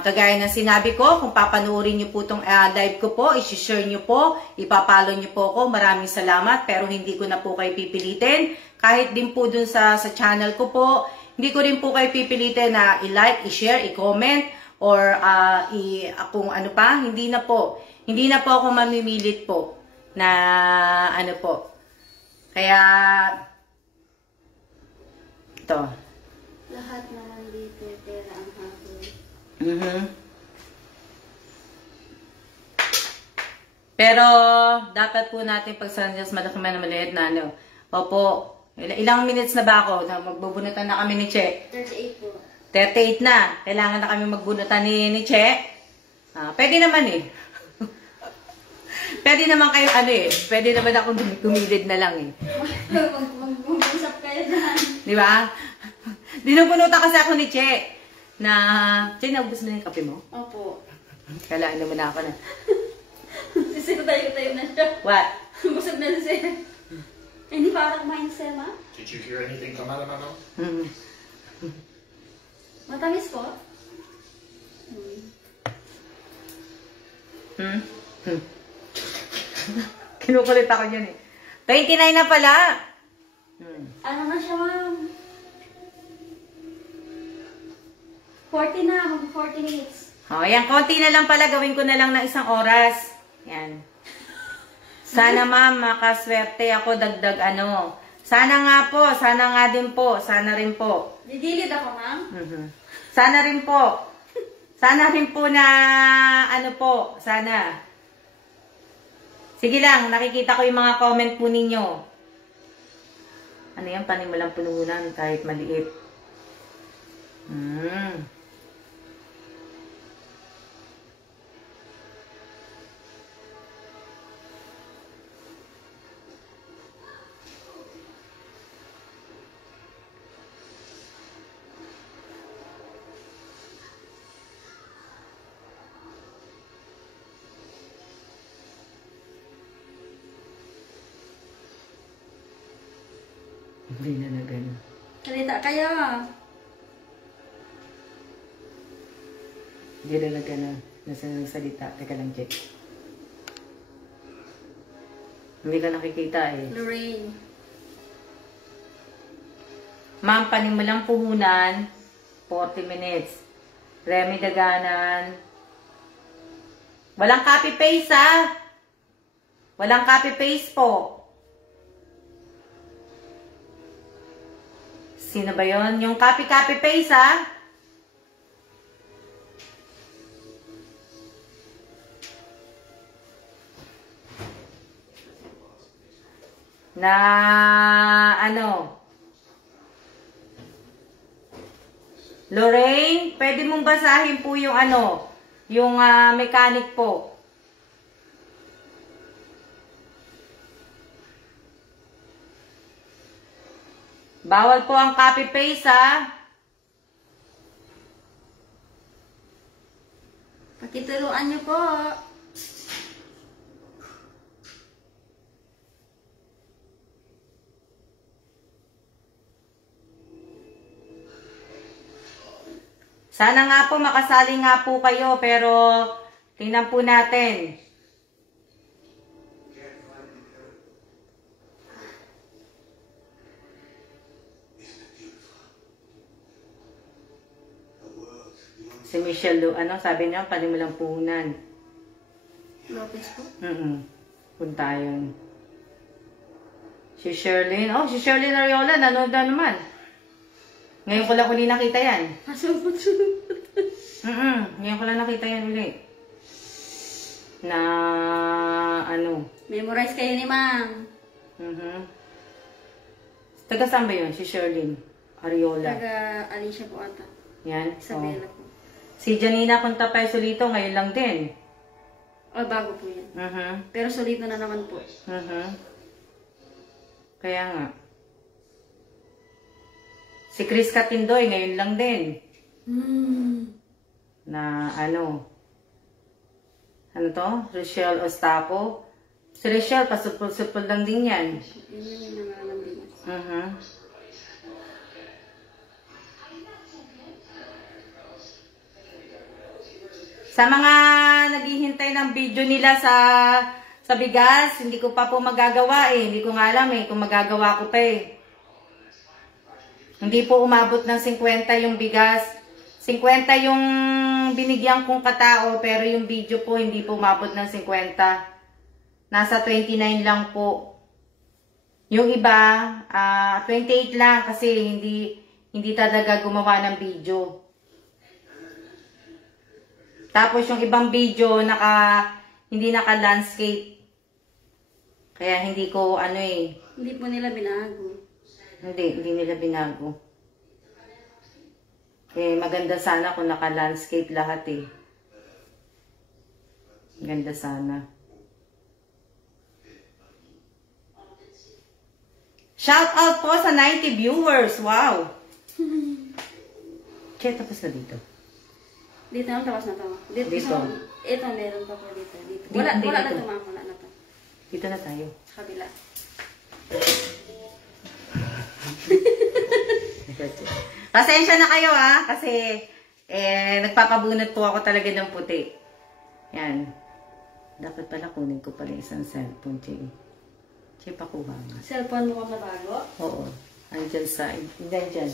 Kagaya ng sinabi ko, kung papanoorin nyo po itong live ko po, isi-share nyo po, ipapalo nyo po ako. Maraming salamat, pero hindi ko na po kayo pipilitin. Kahit din po dun sa channel ko po, hindi ko rin po kayo pipilitin na i-like, i-share, i-comment, or kung hindi na po. Hindi na po ako mamimilit po na po. Kaya, ito. Lahat naman dito, pera ang habol. Pero, dapat po natin pagsanjas malaki man maliit na Opo, ilang minutes na ba ako? Magbubunutan na kami ni Che. 38 po. 38 na. Kailangan na kami magbunutan ni Che. Pwede naman eh. Pwede naman kayo pwede naman akong tumilid na lang eh. Mag-usap kayo dyan. Di ba? Dinubunutan kasi ako ni Che. Che, naubos na yung kape mo? Opo. Kailangan naman ako na. Tayo na siya. What? Busog na siya. Hindi pa ako kumain sir, ma'am. Did you hear anything come out of my mouth? Mm. Matamis po? Kinukulit ako dyan eh. 29 na pala. Ano na siya, ma'am? 40 na, mag-40 minutes. O, yan. Konti na lang pala. Gawin ko na lang ng 1 oras. Yan. Sana ma'am, makaswerte ako dagdag ano. Sana nga po. Sana nga din po. Sana rin po. Didilid ako, ma'am? Sana rin po. Sana rin po na ano po. Sana. Sige lang. Nakikita ko yung mga comment po ninyo. Ano yan? Panimulang pununan kahit maliit. Hindi na nagano. Salita kayo. Hindi na nagano. Nasa nagsalita. Teka lang, check. Hindi ka nakikita eh. Lorraine. Ma'am, panimulang puhunan, 40 minutes. Remy Daganan. Walang copy-paste ha? Walang copy-paste po. Sino ba yon? Yung copy-paste ha? Na ano? Lorraine, pwede mong basahin po yung ano, yung mechanic po. Bawal po ang copy-paste ha. Pakituruan niyo po. Sana nga po makasali nga po kayo pero tingnan po natin. Si Michelle, ano sabi niya, panimulang puhunan. Lopez po. Punta yun. Si Sherlyn, si Sherlyn Ariola, nanood na naman. Ngayon ko lang uli nakita yan. Ngayon ko lang nakita yan uli. Na, ano. Memorize kayo ni ma'am. Taga saan ba yun? Si Sherlyn Ariola. Taga Alicia po ata. Yan? Isabela po. Si Janina Contapay Solito, ngayon lang din. Bago po yan. Pero solid na naman po. Kaya nga. Si Chris Catindoy, ngayon lang din. Na ano to? Rochelle Ostapo. Si Rochelle, pasupul-supul lang din yan. Yun yung nangalambing. Sa mga naghihintay ng video nila sa bigas, hindi ko pa po magagawa eh. Hindi ko nga alam eh kung magagawa ko pa eh. Hindi po umabot ng 50 yung bigas. 50 yung binigyan kong katao, pero yung video po hindi po umabot ng 50. Nasa 29 lang po. Yung iba, 28 lang kasi hindi talaga gumawa ng video. Tapos yung ibang video, hindi naka-landscape. Kaya hindi ko Hindi po nila binago. Hindi nila binago. Maganda sana kung naka-landscape lahat eh. Maganda sana. Shout out po sa 90 viewers. Wow! Che, tapos na dito. Dito na, tapos na to. Dito. Ito, meron pa po dito. Wala Wala dito. na to, ma'am. Wala na to. Dito na tayo. Sa kabila. Pasensya na kayo kasi nagpapabunot po ako talaga ng puti. Yan. Dapat pala kunin ko pala isang cellphone, Che, pakuha nga. Cellphone mo na bago? Oo. Andyan sa, dyan.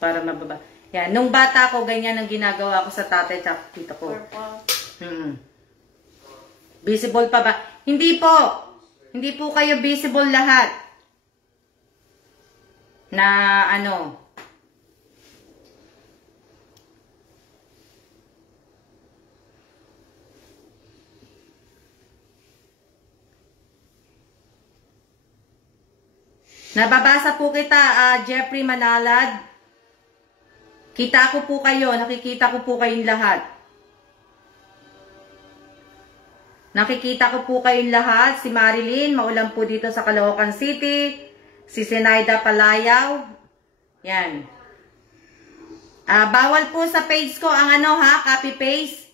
Para mababa. Yan. Nung bata ko, ganyan ang ginagawa ko sa tatay at tita ko. Purple. Visible pa ba? Hindi po. Hindi po kayo visible lahat. Na ano. Nababasa po kita, Jeffrey Manalad. Kita ko po kayo, nakikita ko po kayong lahat. Nakikita ko po kayong lahat. Si Marilyn, maulan po dito sa Caloocan City. Si Zenaida Palayaw. Yan. Bawal po sa page ko ang copy-paste.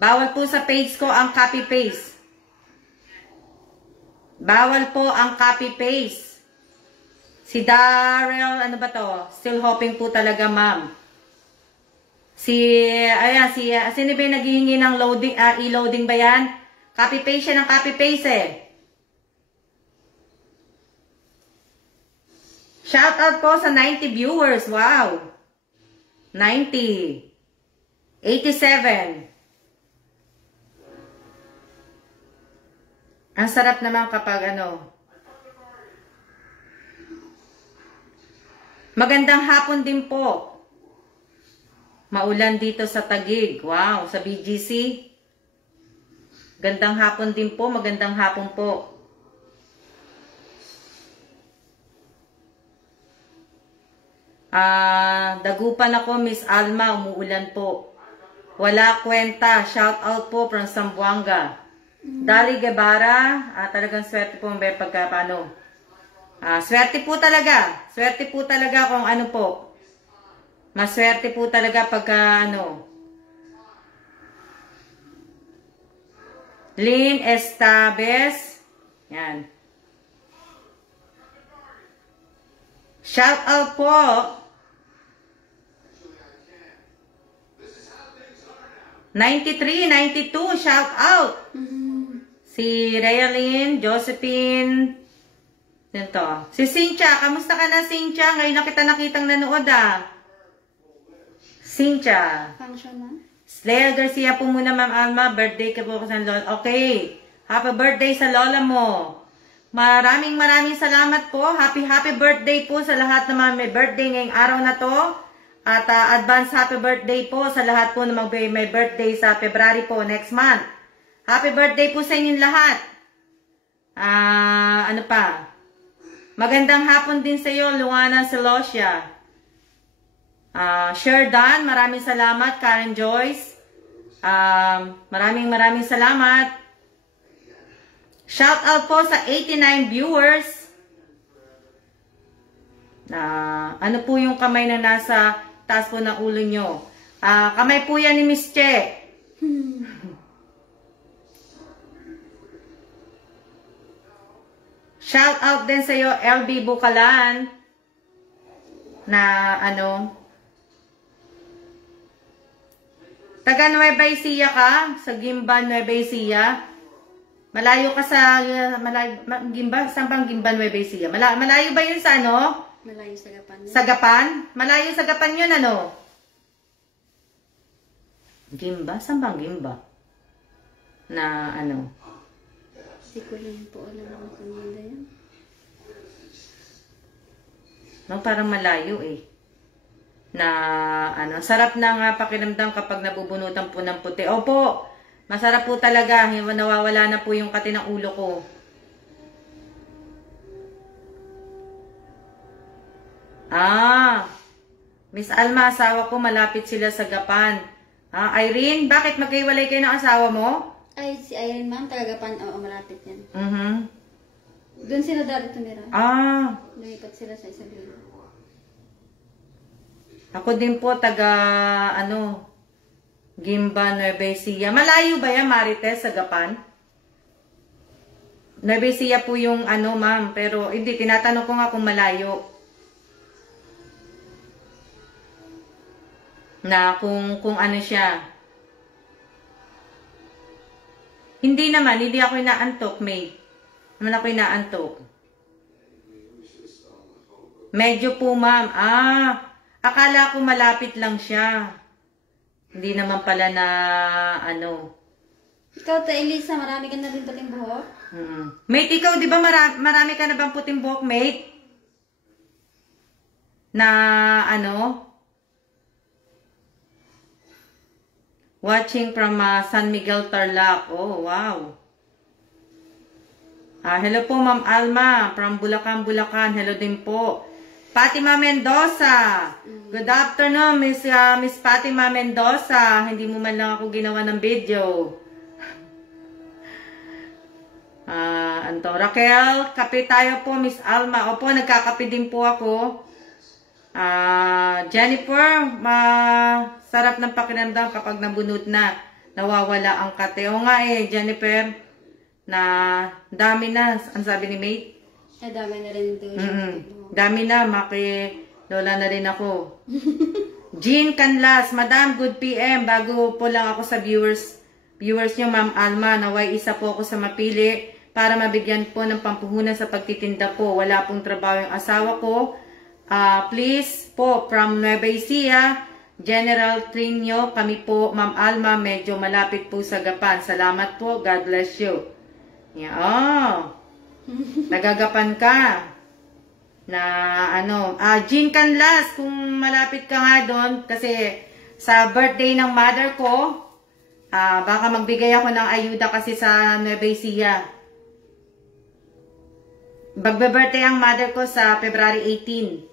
Bawal po sa page ko ang copy-paste. Bawal po ang copy-paste. Si Darrell, ano ba to? Still hoping po talaga, ma'am. Sino ba yung naghihingi ng loading, e-loading ba yan? Copy-paste siya ng copy-paste Shout out po sa 90 viewers. Wow. 90. 87. Ang sarap naman kapag Magandang hapon din po. Maulan dito sa Taguig. Wow, sa BGC. Gandang hapon din po. Magandang hapon po. Dagupan ako, Miss Alma. Umuulan po. Wala kwenta. Shout out po from Zamboanga. Dali Guevara. Talagang swerte po may pagkapano. Swerte po talaga. Swerte po talaga kung ano po. Maswerte po talaga pagka Lynn Estabes. Yan. Shout out po. '93, '92, shout out. Si Realyn, Josephine. Dito. Si Cynthia, kamusta ka na, Cynthia? Ngayon na kita nakitang nanood Cynthia. Function na? Slayer Garcia po muna, Ma'am Alma. Birthday ka po sa lola. Okay. Happy birthday sa lola mo. Maraming salamat po. Happy birthday po sa lahat ng mga may birthday ngayong araw na to. At advance happy birthday po sa lahat po ng mga may birthday sa February po, next month. Happy birthday po sa inyong lahat. Ano pa? Magandang hapon din sa iyo, Luana Celosia. Sherdan, maraming salamat. Karen Joyce, maraming salamat. Shout out po sa 89 viewers. Ano po yung kamay na nasa taas po ng ulo nyo? Kamay po yan ni Miss Che. Shout out din sa iyo, LB Bukalan. Taga Nueva Ecija ka? Sa Gimba, Nueva Ecija? Malayo ka sa Gimba? Saan bang Gimba, Nueva Ecija? Malayo ba yun sa Malayo sa Gapan. Sa Gapan? Malayo sa Gapan yun, Gimba? Saan bang Gimba? Hindi ko lang po alam kung kumanda yan. Parang malayo sarap na pakiramdam kapag nabubunutan po ng puti. Opo, masarap po talaga. Nawawala na po yung kati ng ulo ko. Miss Alma, asawa ko, malapit sila sa Gapan. Irene, bakit magkaiwalay kayo ng asawa mo? Ay, si Irene, ma'am, taga Gapan. Oo, malapit yan. Doon sila dati tumira. Lumipat sila sa Isabela. Ako din po, taga, Gimba, Nueva Ecija. Malayo ba yan, Marites, sa Gapan? Nueva Ecija po yung ma'am. Pero, hindi, tinatanong ko nga kung malayo. Na kung ano siya. Hindi naman, hindi ako inaantok, mate. Naman ako inaantok. Medyo po, ma'am. Akala ko malapit lang siya. Hindi naman pala na, ano. Ikaw, ta Elisa, marami ka na rin puting buhok? Mate, ikaw, di ba marami ka na bang puting buhok, mate? Na, ano? Watching from San Miguel, Tarlac. Oh, wow. Hello po, Ma'am Alma. From Bulacan, Bulacan. Hello din po. Fatima Mendoza. Good afternoon, Miss Fatima Mendoza. Hindi mo man lang ako ginawa ng video. Raquel, kape tayo po, Miss Alma. Opo, nagkakape din po ako. Jennifer, sarap ng pakiramdam kapag nabunot na, nawawala ang kate. O nga Jennifer, na dami na, ang sabi ni Mate? Dami na rin doon. Dami na, lola na rin ako. Jean Canlas, Madam, good PM. Bago po lang ako sa viewers nyo, Ma'am Alma, naway isa po ako sa mapili para mabigyan po ng pampuhunan sa pagtitinda po. Wala pong trabaho yung asawa ko. Please po, from Nueva Ecija, General Trinio, kami po, Ma'am Alma, medyo malapit po sa Gapan. Salamat po, God bless you. Yeah, nagagapan ka. Na ano, Jean Canlas, kung malapit ka nga doon, kasi sa birthday ng mother ko, baka magbigay ako ng ayuda kasi sa Nueva Ecija. Magbe-birthday ang mother ko sa February 18.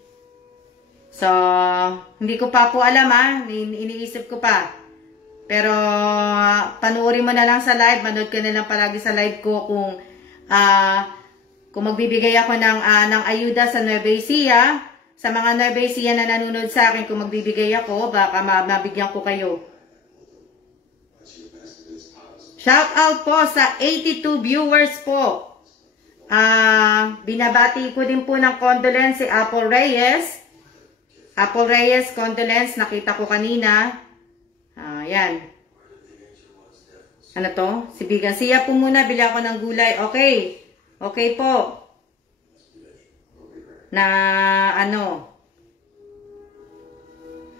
So, hindi ko pa po alam iniisip ko pa. Pero, panuorin mo na lang sa live, manood ka na lang palagi sa live ko kung magbibigay ako ng ayuda sa Nueva Ecija, sa mga Nueva Ecija na nanonood sa akin, kung magbibigay ako, baka mabigyan ko kayo. Shout out po sa 82 viewers po. Binabati ko din po ng condolence si Apple Reyes. Apple Reyes, condolence, nakita ko kanina. Yan. Ano to? Si Bigan. Siya po muna, bili ako ng gulay. Okay. Okay po. Na, ano,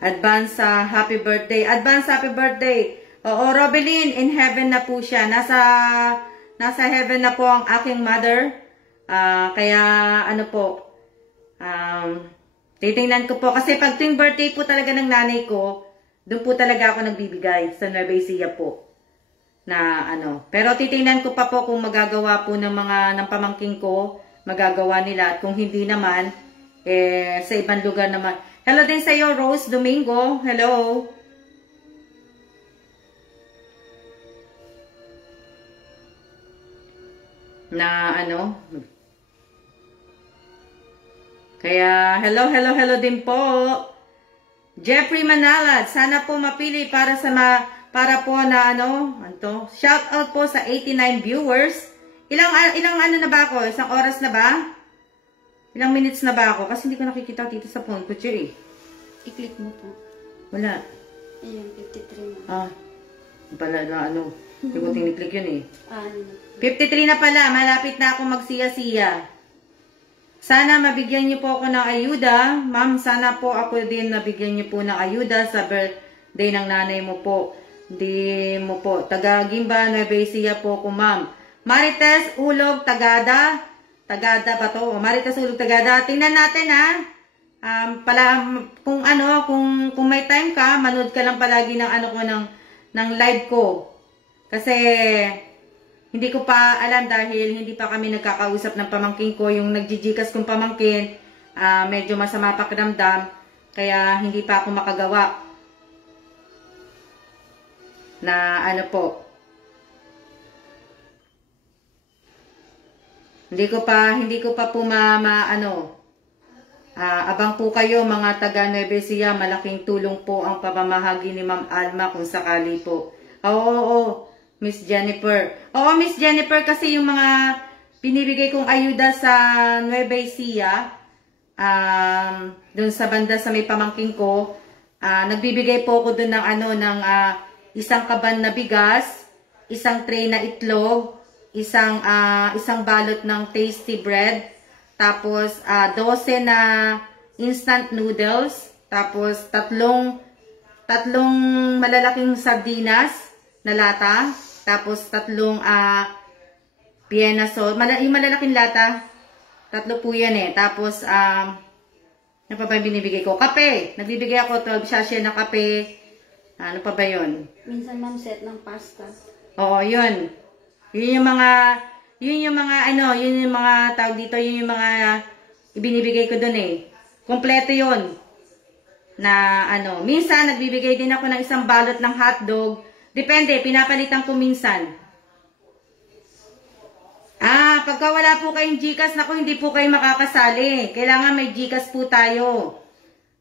advance happy birthday. Advance happy birthday. Oo, Robelyn, in heaven na po siya. Nasa heaven na po ang aking mother. Kaya, ano po, titingnan ko po. Kasi pag tuwing birthday po talaga ng nanay ko, doon po talaga ako nagbibigay sa Nueva Ecija po. Na ano. Pero titingnan ko pa po kung magagawa po ng pamangking ko, magagawa nila. At kung hindi naman, sa ibang lugar naman. Hello din sa iyo, Rose Domingo. Hello. Na ano. Kaya, hello din po. Jeffrey Manalad, sana po mapili para po na ano, shout out po sa 89 viewers. Ilang ano na ba ako? Isang oras na ba? Ilang minutes na ba ako? Kasi hindi ko nakikita dito sa phone ko, eh. I-click mo po. Wala. Ayun, 53 na. Pala na ano. Hindi ko tiniklik yun eh. 53 53 na pala. Malapit na ako magsiya-siya. Sana mabigyan niyo po ako ng ayuda. Ma'am, sana po ako din nabigyan niyo po ng ayuda sa birthday ng nanay mo po. Di mo po. Taga-Gimba, Nueva Ecija po ko, ma'am. Marites Ulog, Tagada. Tagada ba to? Marites Ulog, Tagada. Tingnan natin kung may time ka, manood ka lang palagi ng live ko. Kasi hindi ko pa alam dahil hindi pa kami nagkakausap ng pamangkin ko. Yung nagjijikas kong pamangkin, medyo masama pakiramdam. Kaya hindi pa ako makagawa. Na ano po. Hindi ko pa po abang po kayo mga taga Nueva Ecija. Malaking tulong po ang pamamahagi ni Ma'am Alma kung sakali po. Oo. Miss Jennifer. Oo, Miss Jennifer, kasi yung mga binibigay kong ayuda sa Nueva Ecija, doon sa banda sa may pamangking ko, nagbibigay po ako doon ng isang kaban na bigas, isang tray na itlog, isang balot ng tasty bread, tapos 12 na instant noodles, tapos tatlong malalaking sardinas na lata, tapos tatlong Vienna sauce, yung malalaking lata, tatlo po yan eh. Tapos ano pa ba yung binibigay ko? Kape. Nagbibigay ako 12 sachet na kape. Ano pa ba yun? Minsan ma'am set ng pasta. Oo, yun. Yun yung mga tawag dito, yun yung mga ibinibigay ko dun eh. Kompleto yun. Na minsan nagbibigay din ako ng isang balot ng hotdog. Depende, pinapalitan ko minsan. Pagka wala po kayong GCash, naku, hindi po kayo makakasali. Kailangan may GCash po tayo.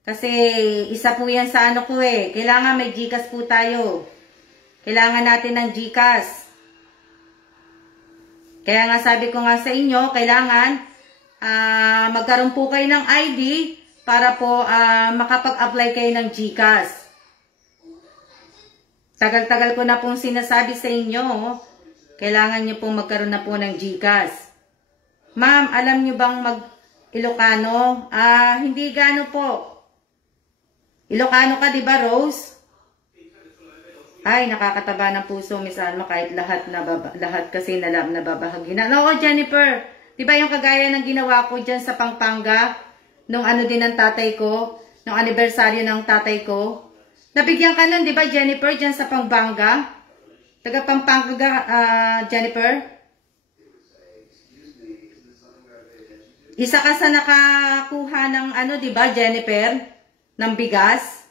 Kasi isa po yan sa ko eh. Kailangan may GCash po tayo. Kailangan natin ng GCash. Kaya nga sabi ko nga sa inyo, kailangan magkaroon po kayo ng ID para po makapag-apply kayo ng GCash. Tagal-tagal ko na pong sinasabi sa inyo, kailangan nyo pong magkaroon na po ng GCash. Ma'am, alam nyo bang mag-Ilocano? Hindi gano po. Ilocano ka, di ba, Rose? Ay, nakakataba ng puso, Miss Alma, kahit lahat kasi nababahagi na. Oo, Jennifer, di ba yung kagaya ng ginawa ko dyan sa Pampanga? Nung din ng tatay ko, nung anibersaryo ng tatay ko. Nabigyan ka nun, di ba, Jennifer, dyan sa Pampanga? Taga Pampanga, Jennifer? Isa ka sa nakakuha ng di ba, Jennifer? Ng bigas?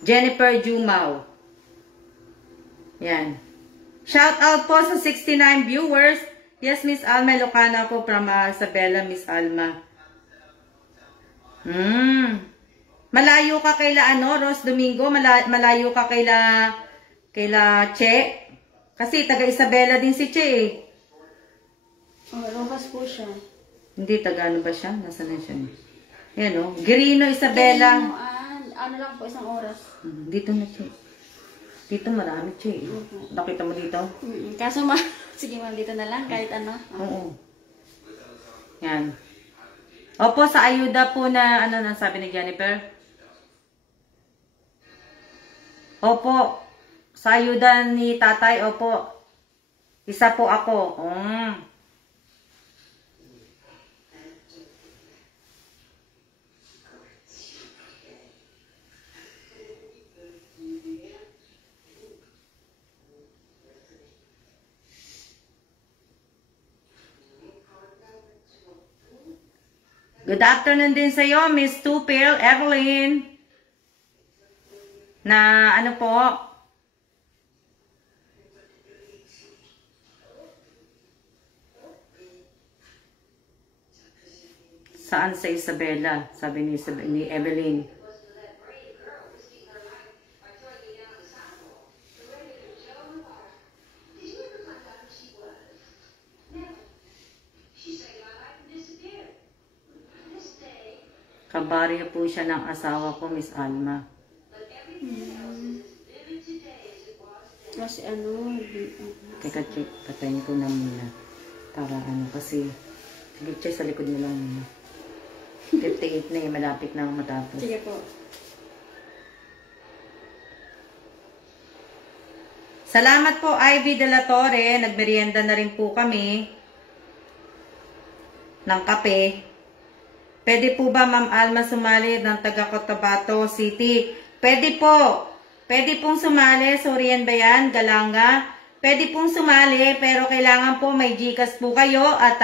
Jennifer Jumao. Yan. Shout out po sa 69 viewers. Yes, Miss Alma, Ilocano ako from Isabela, Miss Alma. Malayo ka kaila Rose Domingo? Malayo ka kaila Che? Kasi taga Isabela din si Che eh. Rojas po siya. Hindi, taga ba siya? Nasaan na siya? Yan Girino, Isabela. Girino, lang po, isang oras. Dito na Che. Dito marami Che. Nakita mo dito? Kaso sige ma'am, dito na lang kahit Oo. Yan. Opo, sa ayuda po na sabi ni Jennifer? Opo, sa ayuda ni tatay, opo. Isa po ako. Good afternoon din sa iyo, Miss Tupil, Evelyn. Na po? Saan sa Isabela? Sabi ni Evelyn. Kabarya po siya ng asawa ko, Miss Alma. Kasi Teka, check. Patayin ko na muna. Para kasi check sa likod mo lang muna. 58 na malapit na matapos. Sige po. Salamat po, Ivy de la Torre. Nagmerienda na rin po kami ng kape. Pwede po ba, Ma'am Alma, sumali ng taga Cotabato City? Pwede po. Pwede pong sumali. Sorian ba yan? Galanga? Pwede pong sumali, pero kailangan po may GCash po kayo at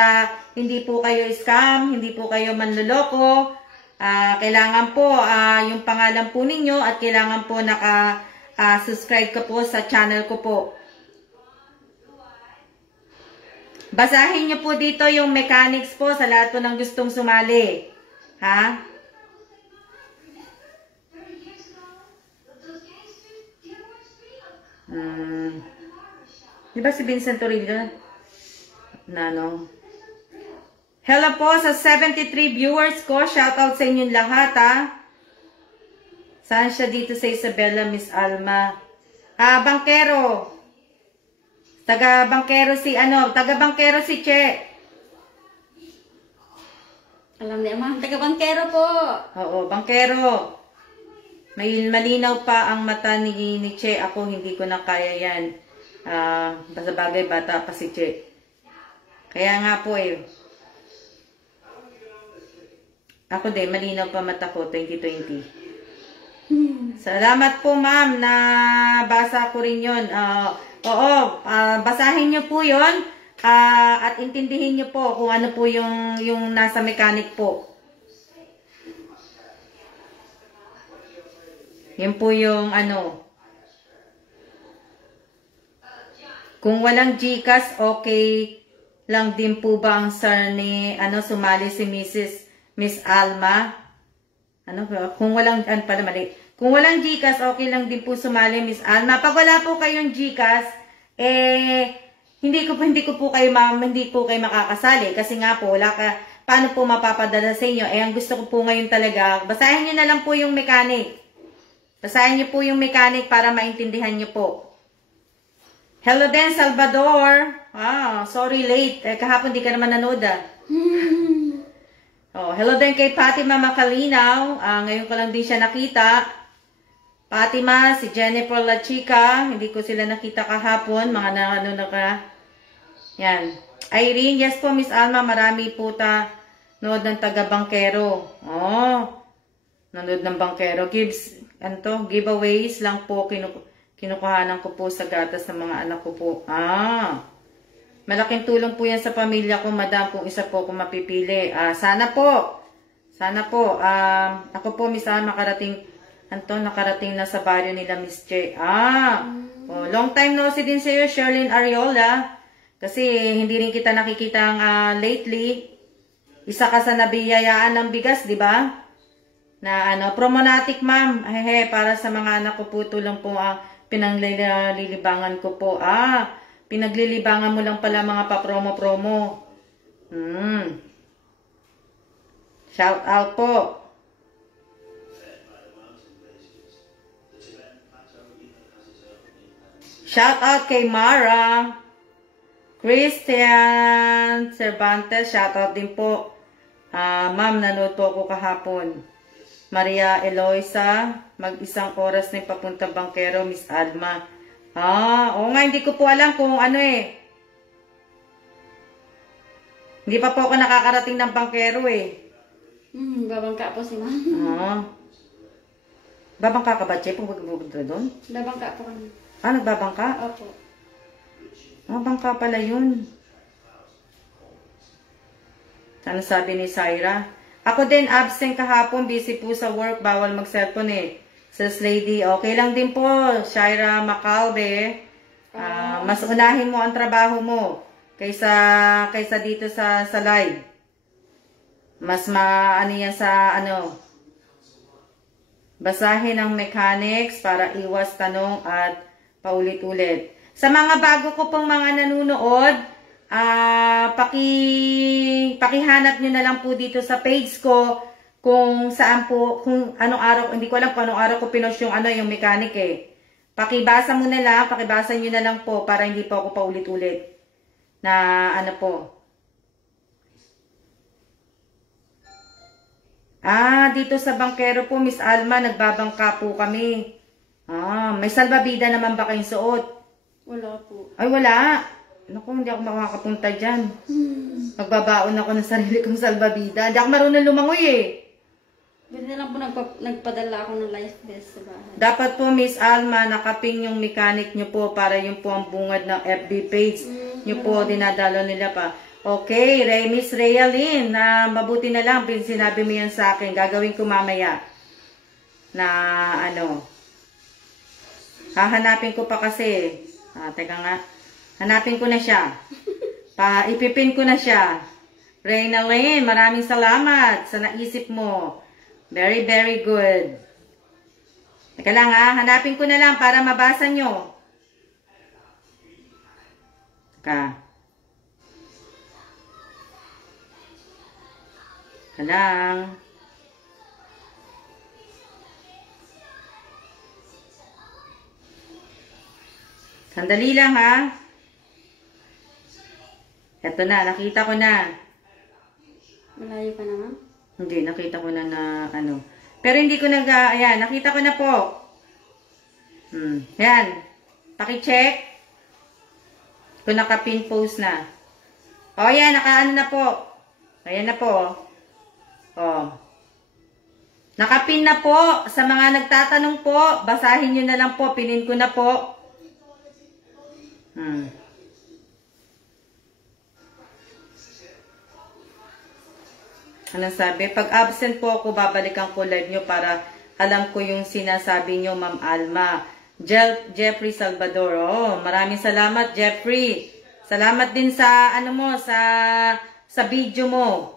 hindi po kayo scam, hindi po kayo manloloko. Kailangan po yung pangalan po ninyo at kailangan po subscribe ka po sa channel ko po. Basahin nyo po dito yung mechanics po sa lahat po ng gustong sumali. Ha? Di ba si Vincent Torrillo? Hello po sa 73 viewers ko. Shoutout sa inyong lahat, ha. Saan siya dito sa Isabela, Miss Alma? Bangkero. Taga-bangkero si Che. Alam niya, ma'am, taga-bangkero po. Oo, bangkero. May malinaw pa ang mata ni Che. Ako, hindi ko na kaya yan. Basta bagay, bata pa si Che. Kaya nga po eh. Ako din, malinaw pa mata ko, 2020. Salamat po, ma'am, na basa ko rin yun. Basahin niyo po yun. At intindihin niyo po kung ano po yung nasa mechanic po. Yun po yung ano. Kung walang GCash, okay lang din po ba ang sir ni sumali si Miss Alma? Kung walang Kung walang GCash, okay lang din po sumali Miss Alma. Pag wala po kayong GCash, hindi ko po kayo makakasali kasi nga po paano po mapapadala sa inyo? Ang gusto ko po ngayon talaga, basahin niyo na lang po yung mechanic. Basahin niyo po yung mechanic para maintindihan niyo po. Hello din, Salvador. Sorry late. Kahapon di ka naman nanood hello din kay Fatima Makalinaw. Ngayon ko lang din siya nakita. Fatima, si Jennifer La Chica. Hindi ko sila nakita kahapon. Mga yan. Irene, yes po, Miss Alma, marami po nood ng taga-bangkero. Nanood ng bangkero. Giveaways lang po, kinukuhanan ko po sa gatas ng mga anak ko po. Malaking tulong po yan sa pamilya ko, madam, kung isa po kung mapipili. Sana po. Ako po, Miss Alma, nakarating na sa baryo nila, Miss Che. Long time no see din sa'yo, Sherlyn Ariola. Kasi hindi rin kita nakikita lately. Isa ka sa nabiyayaan ng bigas, di ba? Na Promonatic, ma'am. Para sa mga anak ko po, tulong po pinanglilibangan ko po. Pinaglilibangan mo lang pala mga pa-promo-promo. Shout out po. Shout out kay Mara. Christian Cervantes, shoutout din po. Ma'am, nanood po ako kahapon. Maria Eloisa, mag-isang oras na papunta bangkero, Miss Alma. Oo nga, hindi ko po alam kung Hindi pa po ako nakakarating ng bangkero Babangka po si ma'am. Babangka ka ba, Che? Pumunta doon? Babangka po kami. Nagbabangka? Opo. Bangka pala yun. Ano sabi ni Syra? Ako din, absent kahapon, busy po sa work, bawal mag-cellphone Sales lady, okay lang din po, Syra Macalde. Mas unahin mo ang trabaho mo kaysa dito sa live. Mas yan sa basahin ang mechanics para iwas tanong at paulit-ulit. Sa mga bago ko pong mga nanunood, pakihanap nyo na lang po dito sa page ko kung saan po, kung anong araw, hindi ko alam kung anong araw ko pinost yung mechanic Pakibasa mo na lang, pakibasa nyo na lang po para hindi po ako paulit-ulit na dito sa bangkero po, Miss Alma, nagbabangka po kami. May salbabida naman ba kayong suot? Wala po. Ay, wala. Naku, hindi ako makakapunta dyan. Magbabaon ako ng sarili kong salbabida. Hindi ako marunong lumangoy Buti na lang po nagpadala ako ng life vest sa bahay. Dapat po, Miss Alma, nakaping yung mechanic nyo po para yung po ang bungad ng FB page nyo po, dinadalo nila pa. Okay, Miss Realyn, mabuti na lang, sinabi mo yan sa akin. Gagawin ko mamaya na hahanapin ko pa kasi. Teka nga. Hanapin ko na siya. Ipipin ko na siya. Reynalyn, maraming salamat sa naisip mo. Very, very good. Teka lang hanapin ko na lang para mabasa nyo. Teka. Lang. Sandali lang ha. Eto na, nakita ko na. Malayo ka na, ma'am? Hindi, nakita ko na ano. Pero hindi ko ayan, nakita ko na po. Ayan. Paki-check. Kung naka-pin post na. O, ayan, naka-ano na po. Ayan na po. O. Naka-pin na po. Sa mga nagtatanong po, basahin nyo na lang po. Pinin ko na po. Anong sabi? Pag absent po ako, babalikan ko live nyo para alam ko yung sinasabi nyo, Ma'am Alma. Jeffrey Salvador. Oh, maraming salamat, Jeffrey. Salamat din sa, ano mo, sa video mo.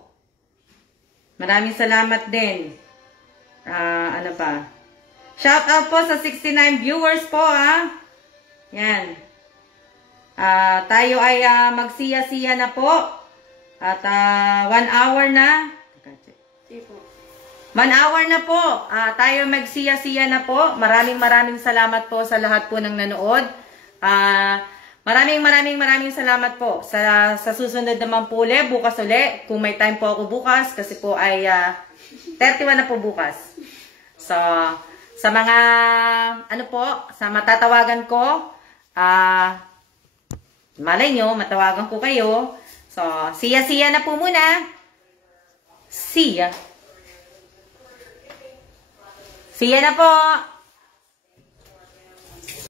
Maraming salamat din. Ano pa? Shout out po sa 69 viewers po, ha. Yan. Tayo ay magsiya-siya na po. At 1 hour na. 1 hour na po. Tayo magsiya-siya na po. Maraming salamat po sa lahat po ng nanood. Maraming salamat po. Sa susunod naman po ulit, bukas ulit. Kung may time po ako bukas, kasi po ay 31 na po bukas. So, sa mga, ano po, sa matatawagan ko, malay nyo, matawagan ko kayo. So, siya-siya na po muna. See ya. See ya na po.